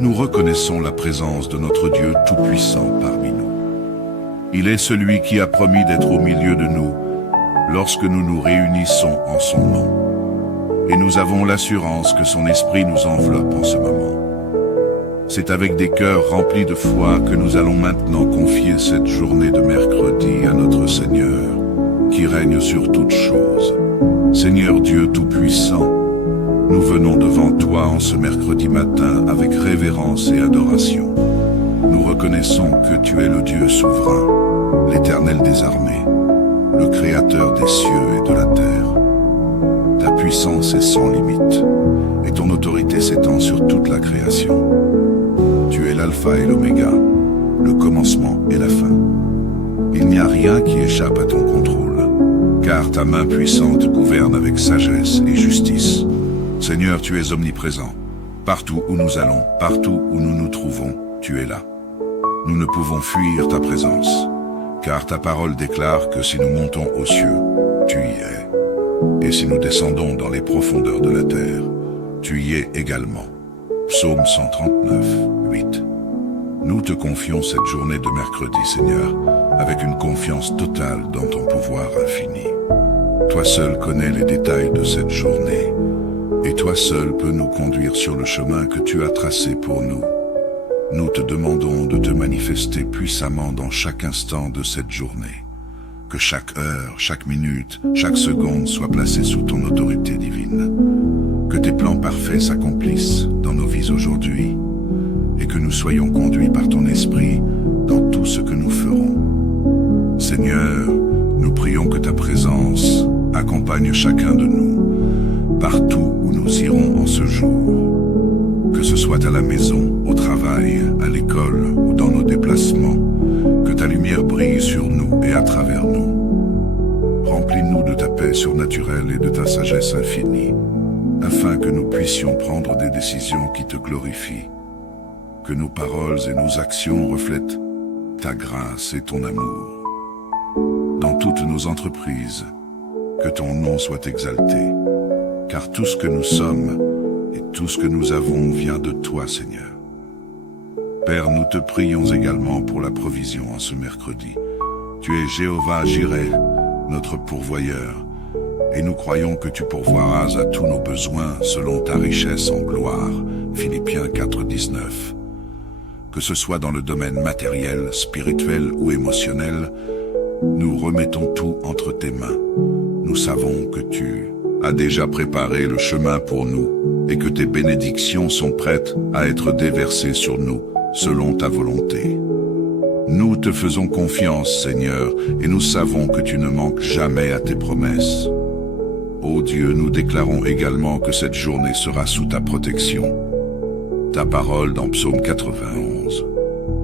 nous reconnaissons la présence de notre Dieu Tout-Puissant parmi nous. Il est celui qui a promis d'être au milieu de nous lorsque nous nous réunissons en son nom. Et nous avons l'assurance que son esprit nous enveloppe en ce moment. C'est avec des cœurs remplis de foi que nous allons maintenant confier cette journée de mercredi à notre Seigneur, qui règne sur toutes choses. Seigneur Dieu Tout-Puissant, nous venons devant toi en ce mercredi matin avec révérence et adoration. Nous reconnaissons que tu es le Dieu souverain, l'Éternel des armées, le Créateur des cieux et de la terre. Ta puissance est sans limite, et ton autorité s'étend sur toute la création. Tu es l'alpha et l'oméga, le commencement et la fin. Il n'y a rien qui échappe à ton contrôle, car ta main puissante gouverne avec sagesse et justice. Seigneur, tu es omniprésent. Partout où nous allons, partout où nous nous trouvons, tu es là. Nous ne pouvons fuir ta présence, car ta parole déclare que si nous montons aux cieux, tu y es. Et si nous descendons dans les profondeurs de la terre, tu y es également. Psaume 139, 8. Nous te confions cette journée de mercredi, Seigneur, avec une confiance totale dans ton pouvoir infini. Toi seul connais les détails de cette journée, et toi seul peux nous conduire sur le chemin que tu as tracé pour nous. Nous te demandons de te manifester puissamment dans chaque instant de cette journée. Que chaque heure, chaque minute, chaque seconde soit placée sous ton autorité divine. Que tes plans parfaits s'accomplissent dans nos vies aujourd'hui et que nous soyons conduits par ton esprit dans tout ce que nous ferons. Seigneur, nous prions que ta présence accompagne chacun de nous, partout où nous irons en ce jour. Que ce soit à la maison, au travail, à l'école ou dans nos déplacements, que ta lumière brille sur nous et à travers nous. Remplis-nous de ta paix surnaturelle et de ta sagesse infinie, afin que nous puissions prendre des décisions qui te glorifient. Que nos paroles et nos actions reflètent ta grâce et ton amour. Dans toutes nos entreprises, que ton nom soit exalté, car tout ce que nous sommes et tout ce que nous avons vient de toi, Seigneur. Père, nous te prions également pour la provision en ce mercredi. Tu es Jéhovah Jireh, notre pourvoyeur, et nous croyons que tu pourvoiras à tous nos besoins selon ta richesse en gloire. Philippiens 4,19. Que ce soit dans le domaine matériel, spirituel ou émotionnel, nous remettons tout entre tes mains. Nous savons que tu as déjà préparé le chemin pour nous et que tes bénédictions sont prêtes à être déversées sur nous selon ta volonté. Nous te faisons confiance, Seigneur, et nous savons que tu ne manques jamais à tes promesses. Ô Dieu, nous déclarons également que cette journée sera sous ta protection. Ta parole dans Psaume 91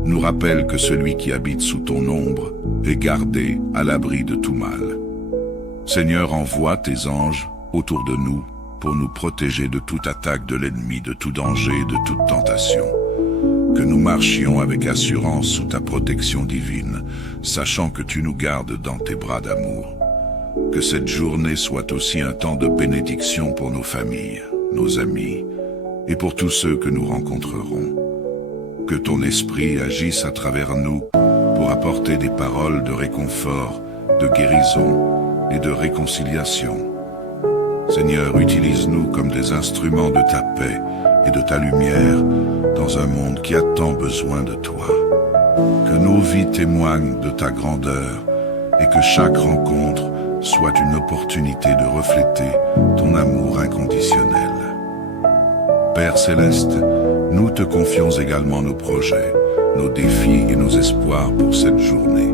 nous rappelle que celui qui habite sous ton ombre est gardé à l'abri de tout mal. Seigneur, envoie tes anges autour de nous pour nous protéger de toute attaque de l'ennemi, de tout danger, de toute tentation. Que nous marchions avec assurance sous ta protection divine, sachant que tu nous gardes dans tes bras d'amour. Que cette journée soit aussi un temps de bénédiction pour nos familles, nos amis, et pour tous ceux que nous rencontrerons. Que ton esprit agisse à travers nous pour apporter des paroles de réconfort, de guérison et de réconciliation. Seigneur, utilise-nous comme des instruments de ta paix et de ta lumière dans un monde qui a tant besoin de toi. Que nos vies témoignent de ta grandeur et que chaque rencontre soit une opportunité de refléter ton amour inconditionnel. Père céleste, nous te confions également nos projets, nos défis et nos espoirs pour cette journée.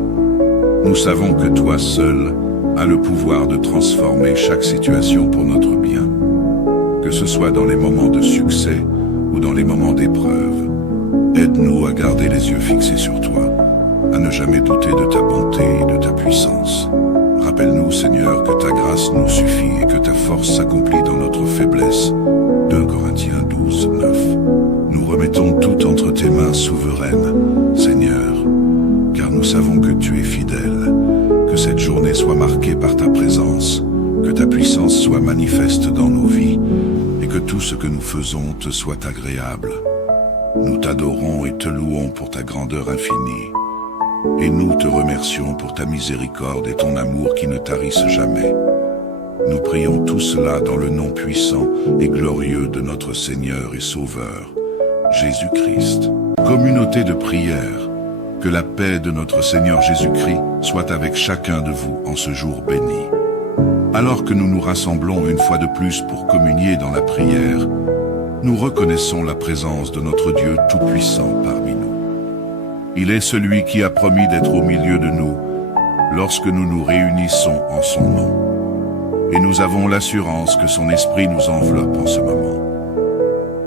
Nous savons que toi seul as le pouvoir de transformer chaque situation pour notre bien. Que ce soit dans les moments de succès ou dans les moments d'épreuve, aide-nous à garder les yeux fixés sur toi, à ne jamais douter de ta bonté et de ta puissance. Rappelle-nous, Seigneur, que ta grâce nous suffit et que ta force s'accomplit dans notre faiblesse. 2 Corinthiens 12, 9. Nous remettons tout entre tes mains souveraines, Seigneur, car nous savons que tu es fidèle. Que cette journée soit marquée par ta présence, que ta puissance soit manifeste dans nos vies, et que tout ce que nous faisons te soit agréable. Nous t'adorons et te louons pour ta grandeur infinie, et nous te remercions pour ta miséricorde et ton amour qui ne tarissent jamais. Nous prions tout cela dans le nom puissant et glorieux de notre Seigneur et Sauveur, Jésus-Christ. Communauté de prière, que la paix de notre Seigneur Jésus-Christ soit avec chacun de vous en ce jour béni. Alors que nous nous rassemblons une fois de plus pour communier dans la prière, nous reconnaissons la présence de notre Dieu Tout-Puissant parmi nous. Il est celui qui a promis d'être au milieu de nous lorsque nous nous réunissons en son nom. Et nous avons l'assurance que son esprit nous enveloppe en ce moment.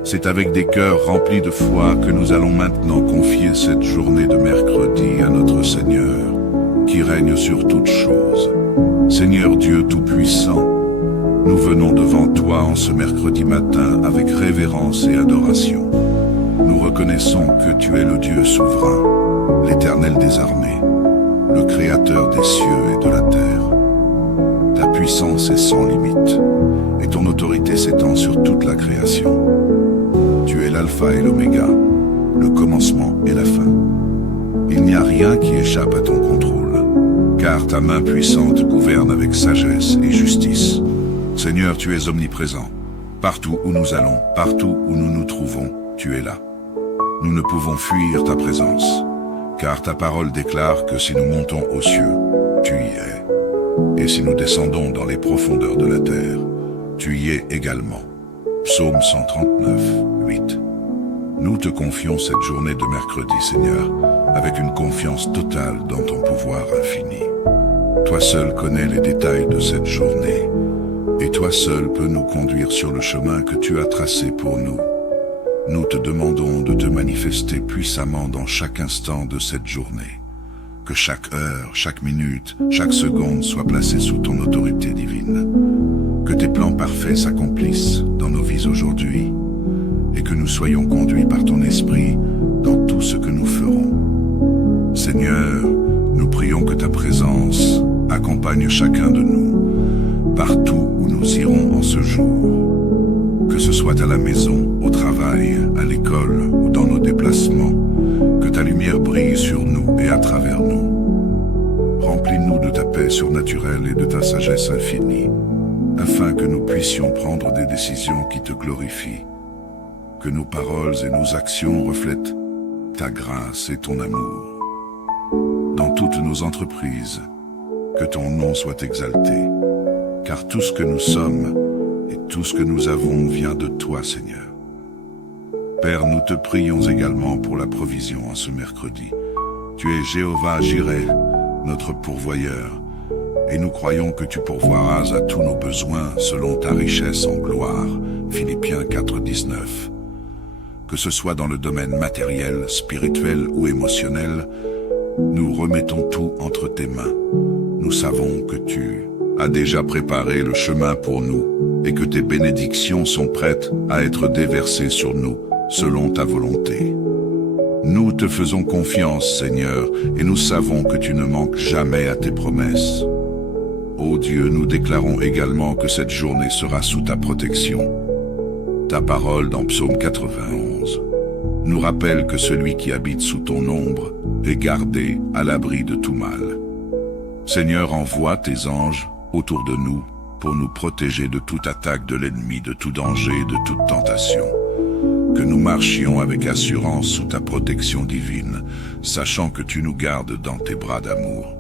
C'est avec des cœurs remplis de foi que nous allons maintenant confier cette journée de mercredi à notre Seigneur, qui règne sur toutes choses. Seigneur Dieu Tout-Puissant, nous venons devant toi en ce mercredi matin avec révérence et adoration. Nous reconnaissons que tu es le Dieu souverain, l'Éternel des armées, le Créateur des cieux et de la terre. Ta puissance est sans limite, et ton autorité s'étend sur toute la création. Tu es l'alpha et l'oméga, le commencement et la fin. Il n'y a rien qui échappe à ton contrôle, car ta main puissante gouverne avec sagesse et justice. Seigneur, tu es omniprésent. Partout où nous allons, partout où nous nous trouvons, tu es là. Nous ne pouvons fuir ta présence, car ta parole déclare que si nous montons aux cieux, tu y es. Et si nous descendons dans les profondeurs de la terre, tu y es également. Psaume 139, 8. Nous te confions cette journée de mercredi, Seigneur, avec une confiance totale dans ton pouvoir infini. Toi seul connais les détails de cette journée, et toi seul peux nous conduire sur le chemin que tu as tracé pour nous. Nous te demandons de te manifester puissamment dans chaque instant de cette journée. Que chaque heure, chaque minute, chaque seconde soit placée sous ton autorité divine. Que tes plans parfaits s'accomplissent dans nos vies aujourd'hui, et que nous soyons conduits par ton esprit dans tout ce que nous ferons. Seigneur, nous prions que ta présence accompagne chacun de nous, partout où nous irons en ce jour. Que ce soit à la maison, au travail, à l'école ou dans nos déplacements, que ta lumière brille sur nous et à travers nous. Remplis-nous de ta paix surnaturelle et de ta sagesse infinie, afin que nous puissions prendre des décisions qui te glorifient. Que nos paroles et nos actions reflètent ta grâce et ton amour. Dans toutes nos entreprises, que ton nom soit exalté, car tout ce que nous sommes et tout ce que nous avons vient de toi, Seigneur. Père, nous te prions également pour la provision en ce mercredi. Tu es Jéhovah Jireh, notre pourvoyeur, et nous croyons que tu pourvoiras à tous nos besoins selon ta richesse en gloire. Philippiens 4, 19. Que ce soit dans le domaine matériel, spirituel ou émotionnel, nous remettons tout entre tes mains. Nous savons que tu as déjà préparé le chemin pour nous et que tes bénédictions sont prêtes à être déversées sur nous selon ta volonté. Nous te faisons confiance, Seigneur, et nous savons que tu ne manques jamais à tes promesses. Ô Dieu, nous déclarons également que cette journée sera sous ta protection. Ta parole dans Psaume 91 nous rappelle que celui qui habite sous ton ombre est gardé à l'abri de tout mal. Seigneur, envoie tes anges autour de nous pour nous protéger de toute attaque de l'ennemi, de tout danger, de toute tentation. Que nous marchions avec assurance sous ta protection divine, sachant que tu nous gardes dans tes bras d'amour.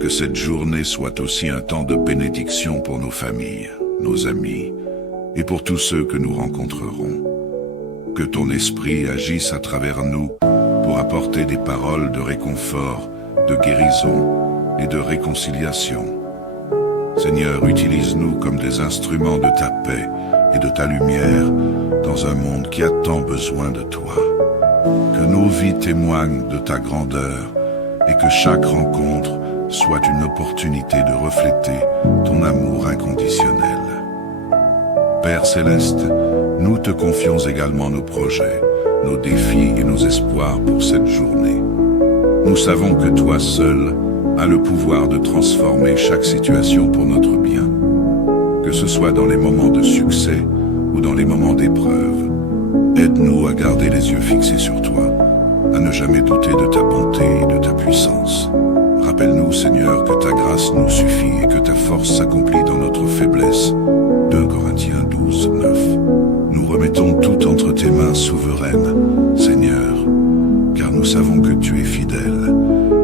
Que cette journée soit aussi un temps de bénédiction pour nos familles, nos amis, et pour tous ceux que nous rencontrerons. Que ton esprit agisse à travers nous pour apporter des paroles de réconfort, de guérison et de réconciliation. Seigneur, utilise-nous comme des instruments de ta paix et de ta lumière dans un monde qui a tant besoin de toi. Que nos vies témoignent de ta grandeur et que chaque rencontre soit une opportunité de refléter ton amour inconditionnel. Père céleste, nous te confions également nos projets, nos défis et nos espoirs pour cette journée. Nous savons que toi seul as le pouvoir de transformer chaque situation pour notre bien. Que ce soit dans les moments de succès ou dans les moments d'épreuve, aide-nous à garder les yeux fixés sur toi, à ne jamais douter de ta bonté et de ta puissance. Rappelle-nous, Seigneur, que ta grâce nous suffit et que ta force s'accomplit dans notre faiblesse. 2 Corinthiens 12, 9. Nous remettons tout entre tes mains souveraines, Seigneur, car nous savons que tu es fidèle.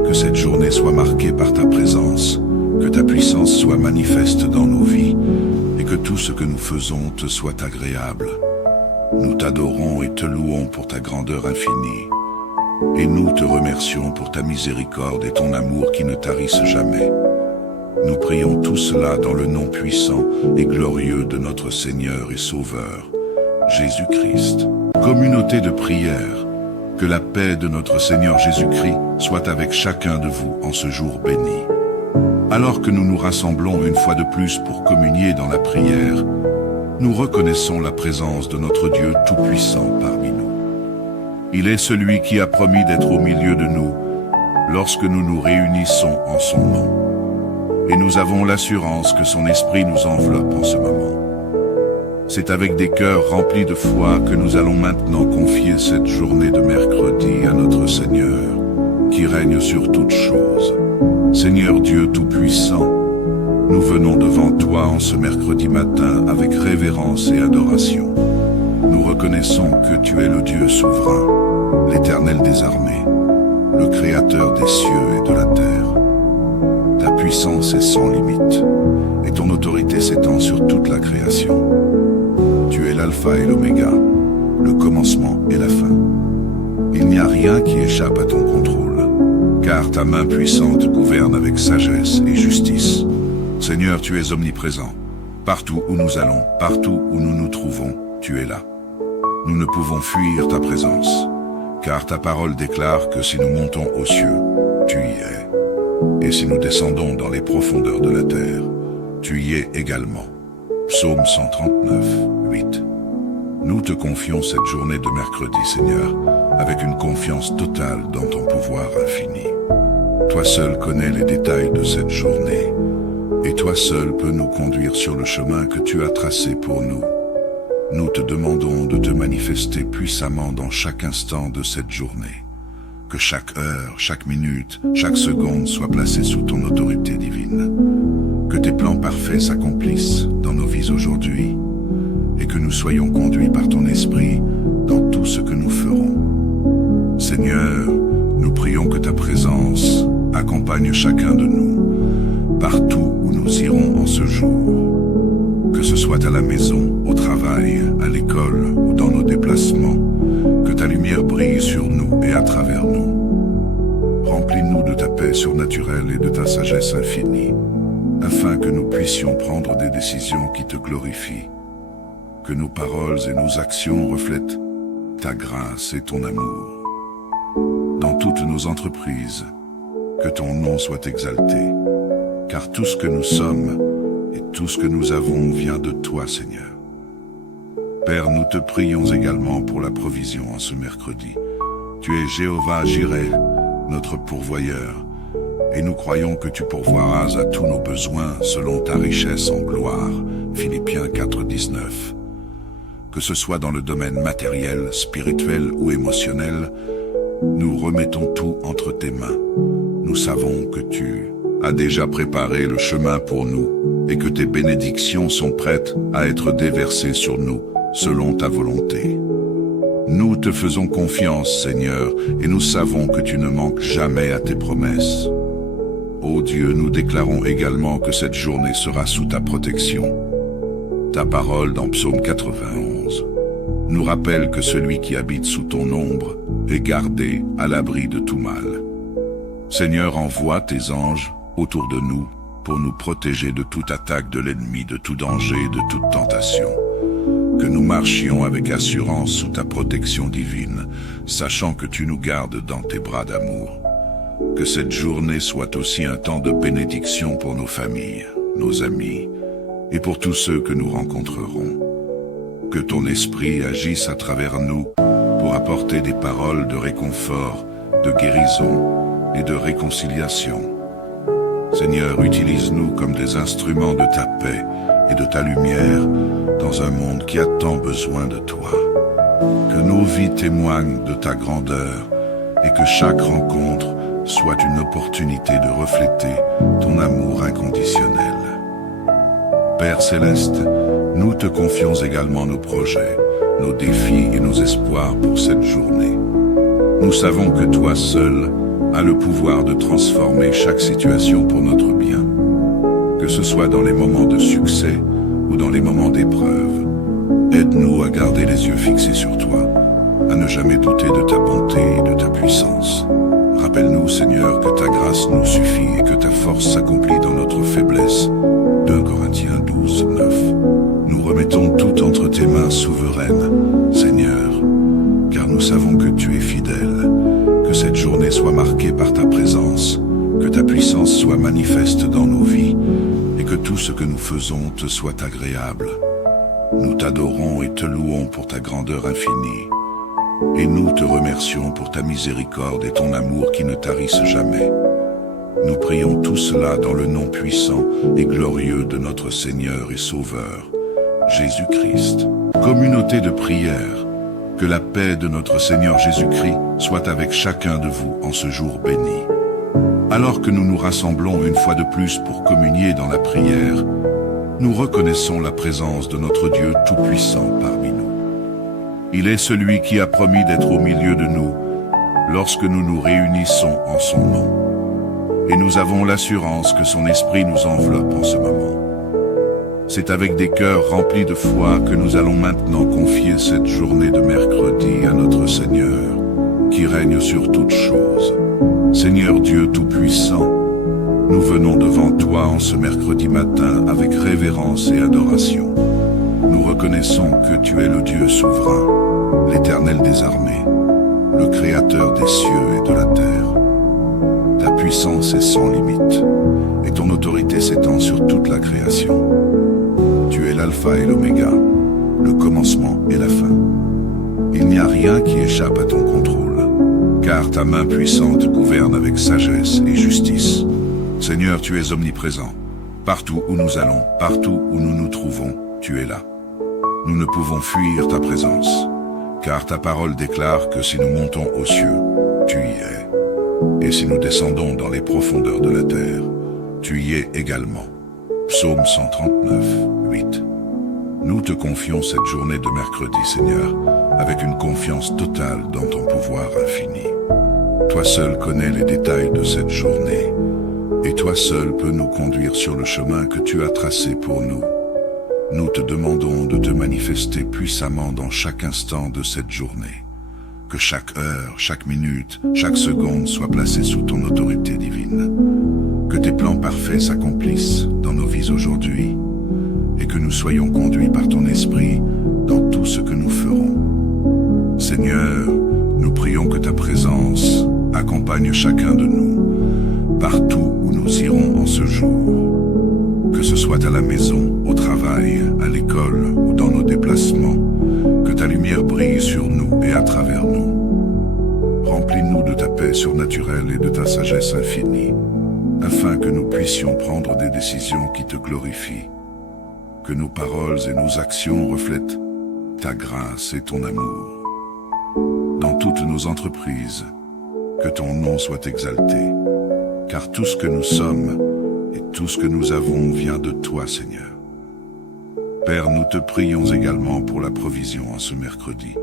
Que cette journée soit marquée par ta présence, que ta puissance soit manifeste dans nos vies, et que tout ce que nous faisons te soit agréable. Nous t'adorons et te louons pour ta grandeur infinie, et nous te remercions pour ta miséricorde et ton amour qui ne tarissent jamais. Nous prions tout cela dans le nom puissant et glorieux de notre Seigneur et Sauveur, Jésus-Christ. Communauté de prière, que la paix de notre Seigneur Jésus-Christ soit avec chacun de vous en ce jour béni. Alors que nous nous rassemblons une fois de plus pour communier dans la prière, nous reconnaissons la présence de notre Dieu Tout-Puissant parmi nous. Il est celui qui a promis d'être au milieu de nous lorsque nous nous réunissons en son nom. Et nous avons l'assurance que son esprit nous enveloppe en ce moment. C'est avec des cœurs remplis de foi que nous allons maintenant confier cette journée de mercredi à notre Seigneur, qui règne sur toutes choses. Seigneur Dieu Tout-Puissant, nous venons devant toi en ce mercredi matin avec révérence et adoration. Nous reconnaissons que tu es le Dieu souverain, l'Éternel des armées, le Créateur des cieux et de la terre. Ta puissance est sans limite, et ton autorité s'étend sur toute la création. Tu es l'alpha et l'oméga, le commencement et la fin. Il n'y a rien qui échappe à ton contrôle, car ta main puissante gouverne avec sagesse et justice. Seigneur, tu es omniprésent. Partout où nous allons, partout où nous nous trouvons, tu es là. Nous ne pouvons fuir ta présence, car ta parole déclare que si nous montons aux cieux, tu y es. Et si nous descendons dans les profondeurs de la terre, tu y es également. Psaume 139, 8. Nous te confions cette journée de mercredi, Seigneur, avec une confiance totale dans ton pouvoir infini. Toi seul connais les détails de cette journée, et toi seul peux nous conduire sur le chemin que tu as tracé pour nous. Nous te demandons de te manifester puissamment dans chaque instant de cette journée. Que chaque heure, chaque minute, chaque seconde soit placée sous ton autorité divine. Que tes plans parfaits s'accomplissent dans nos vies aujourd'hui, et que nous soyons conduits par ton esprit dans tout ce que nous ferons. Seigneur, nous prions que ta présence accompagne chacun de nous, partout où nous irons en ce jour. Que ce soit à la maison, au travail, à l'école ou dans nos déplacements, que ta lumière brille sur nous et à travers nous. Remplis-nous de ta paix surnaturelle et de ta sagesse infinie, afin que nous puissions prendre des décisions qui te glorifient. Que nos paroles et nos actions reflètent ta grâce et ton amour. Dans toutes nos entreprises, que ton nom soit exalté, car tout ce que nous sommes et tout ce que nous avons vient de toi, Seigneur. Père, nous te prions également pour la provision en ce mercredi. Tu es Jéhovah Jireh, notre pourvoyeur, et nous croyons que tu pourvoiras à tous nos besoins selon ta richesse en gloire. Philippiens 4, 19. Que ce soit dans le domaine matériel, spirituel ou émotionnel, nous remettons tout entre tes mains. Nous savons que tu as déjà préparé le chemin pour nous et que tes bénédictions sont prêtes à être déversées sur nous selon ta volonté. Nous te faisons confiance, Seigneur, et nous savons que tu ne manques jamais à tes promesses. Ô Dieu, nous déclarons également que cette journée sera sous ta protection. Ta parole dans Psaume 91 nous rappelle que celui qui habite sous ton ombre est gardé à l'abri de tout mal. Seigneur, envoie tes anges autour de nous pour nous protéger de toute attaque de l'ennemi, de tout danger, de toute tentation. Que nous marchions avec assurance sous ta protection divine, sachant que tu nous gardes dans tes bras d'amour. Que cette journée soit aussi un temps de bénédiction pour nos familles, nos amis, et pour tous ceux que nous rencontrerons. Que ton esprit agisse à travers nous pour apporter des paroles de réconfort, de guérison et de réconciliation. Seigneur, utilise-nous comme des instruments de ta paix et de ta lumière dans un monde qui a tant besoin de toi. Que nos vies témoignent de ta grandeur et que chaque rencontre soit une opportunité de refléter ton amour inconditionnel. Père céleste, nous te confions également nos projets, nos défis et nos espoirs pour cette journée. Nous savons que toi seul as le pouvoir de transformer chaque situation pour notre bien. Que ce soit dans les moments de succès ou dans les moments d'épreuve, aide-nous à garder les yeux fixés sur toi, à ne jamais douter de ta bonté et de ta puissance. Rappelle-nous, Seigneur, que ta grâce nous suffit et que ta force s'accomplit dans notre faiblesse. 2 Corinthiens 12, 9. Nous remettons tout entre tes mains souveraines, Seigneur, car nous savons que tu es fidèle. Que cette journée soit marquée par ta présence, que ta puissance soit manifeste dans nos vies, et que tout ce que nous faisons te soit agréable. Nous t'adorons et te louons pour ta grandeur infinie, et nous te remercions pour ta miséricorde et ton amour qui ne tarissent jamais. Nous prions tout cela dans le nom puissant et glorieux de notre Seigneur et Sauveur, Jésus-Christ. Communauté de prière, que la paix de notre Seigneur Jésus-Christ soit avec chacun de vous en ce jour béni. Alors que nous nous rassemblons une fois de plus pour communier dans la prière, nous reconnaissons la présence de notre Dieu Tout-Puissant parmi nous. Il est celui qui a promis d'être au milieu de nous lorsque nous nous réunissons en son nom. et nous avons l'assurance que son esprit nous enveloppe en ce moment. C'est avec des cœurs remplis de foi que nous allons maintenant confier cette journée de mercredi à notre Seigneur, qui règne sur toutes choses. Seigneur Dieu Tout-Puissant, nous venons devant toi en ce mercredi matin avec révérence et adoration. Nous reconnaissons que tu es le Dieu souverain, l'Éternel des armées, le Créateur des cieux et de la terre. Ta puissance est sans limite, et ton autorité s'étend sur toute la création. Tu es l'alpha et l'oméga, le commencement et la fin. Il n'y a rien qui échappe à ton contrôle, car ta main puissante gouverne avec sagesse et justice. Seigneur, tu es omniprésent. Partout où nous allons, partout où nous nous trouvons, tu es là. Nous ne pouvons fuir ta présence, car ta parole déclare que si nous montons aux cieux, tu y es. Et si nous descendons dans les profondeurs de la terre, tu y es également. Psaume 139, 8. Nous te confions cette journée de mercredi, Seigneur, avec une confiance totale dans ton pouvoir infini. Toi seul connais les détails de cette journée, et toi seul peux nous conduire sur le chemin que tu as tracé pour nous. Nous te demandons de te manifester puissamment dans chaque instant de cette journée. Que chaque heure, chaque minute, chaque seconde soit placée sous ton autorité divine. Que tes plans parfaits s'accomplissent dans nos vies aujourd'hui et que nous soyons conduits par ton esprit dans tout ce que nous ferons. Seigneur, nous prions que ta présence accompagne chacun de nous partout où nous irons en ce jour. Que ce soit à la maison, au travail, à l'école ou dans nos déplacements, que ta lumière brille sur nous et à travers nous. Remplis-nous de ta paix surnaturelle et de ta sagesse infinie, afin que nous puissions prendre des décisions qui te glorifient. Que nos paroles et nos actions reflètent ta grâce et ton amour. Dans toutes nos entreprises, que ton nom soit exalté, car tout ce que nous sommes et tout ce que nous avons vient de toi, Seigneur. Père, nous te prions également pour la provision en ce mercredi.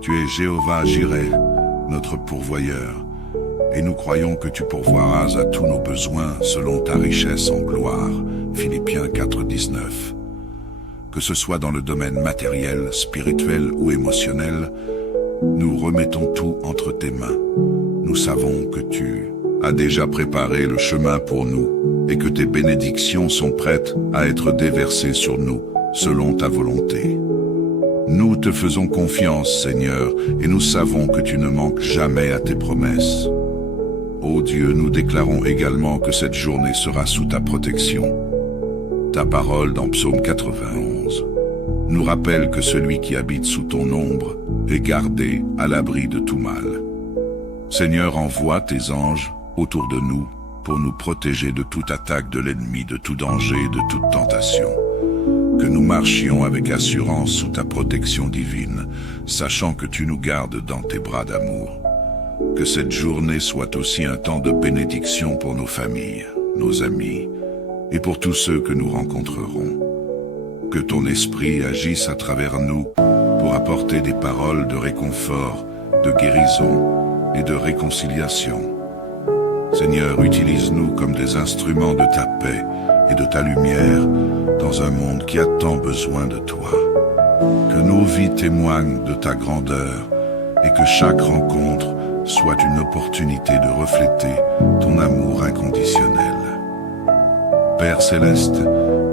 Tu es Jéhovah Jireh, notre pourvoyeur, et nous croyons que tu pourvoiras à tous nos besoins selon ta richesse en gloire. Philippiens 4, 19. Que ce soit dans le domaine matériel, spirituel ou émotionnel, nous remettons tout entre tes mains. Nous savons que tu as déjà préparé le chemin pour nous et que tes bénédictions sont prêtes à être déversées sur nous selon ta volonté. Nous te faisons confiance, Seigneur, et nous savons que tu ne manques jamais à tes promesses. Ô Dieu, nous déclarons également que cette journée sera sous ta protection. Ta parole dans Psaume 91 nous rappelle que celui qui habite sous ton ombre est gardé à l'abri de tout mal. Seigneur, envoie tes anges autour de nous pour nous protéger de toute attaque de l'ennemi, de tout danger, de toute tentation. Que nous marchions avec assurance sous ta protection divine, sachant que tu nous gardes dans tes bras d'amour. Que cette journée soit aussi un temps de bénédiction pour nos familles, nos amis, et pour tous ceux que nous rencontrerons. Que ton esprit agisse à travers nous pour apporter des paroles de réconfort, de guérison et de réconciliation. Seigneur, utilise-nous comme des instruments de ta paix et de ta lumière dans un monde qui a tant besoin de toi. Que nos vies témoignent de ta grandeur et que chaque rencontre soit une opportunité de refléter ton amour inconditionnel. Père céleste,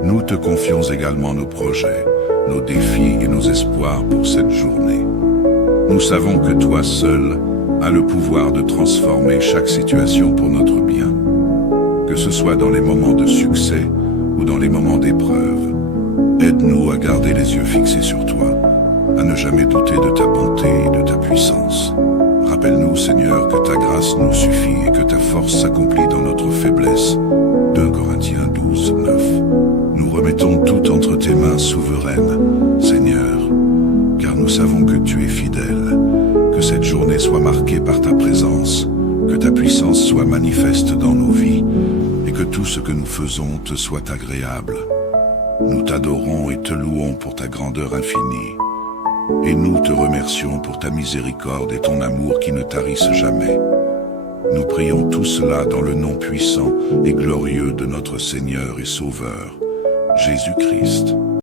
nous te confions également nos projets, nos défis et nos espoirs pour cette journée. Nous savons que toi seul as le pouvoir de transformer chaque situation pour notre bien. Que ce soit dans les moments de succès ou dans les moments d'épreuve, aide-nous à garder les yeux fixés sur toi, à ne jamais douter de ta bonté et de ta puissance. Rappelle-nous, Seigneur, que ta grâce nous suffit et que ta force s'accomplit dans notre faiblesse. 2 Corinthiens 12, 9. Nous remettons tout entre tes mains souveraines, Seigneur, car nous savons que tu es fidèle. Que cette journée soit marquée par ta présence, que ta puissance soit manifeste dans nos vies, et que tout ce que nous faisons te soit agréable. Nous t'adorons et te louons pour ta grandeur infinie, et nous te remercions pour ta miséricorde et ton amour qui ne tarissent jamais. Nous prions tout cela dans le nom puissant et glorieux de notre Seigneur et Sauveur, Jésus-Christ.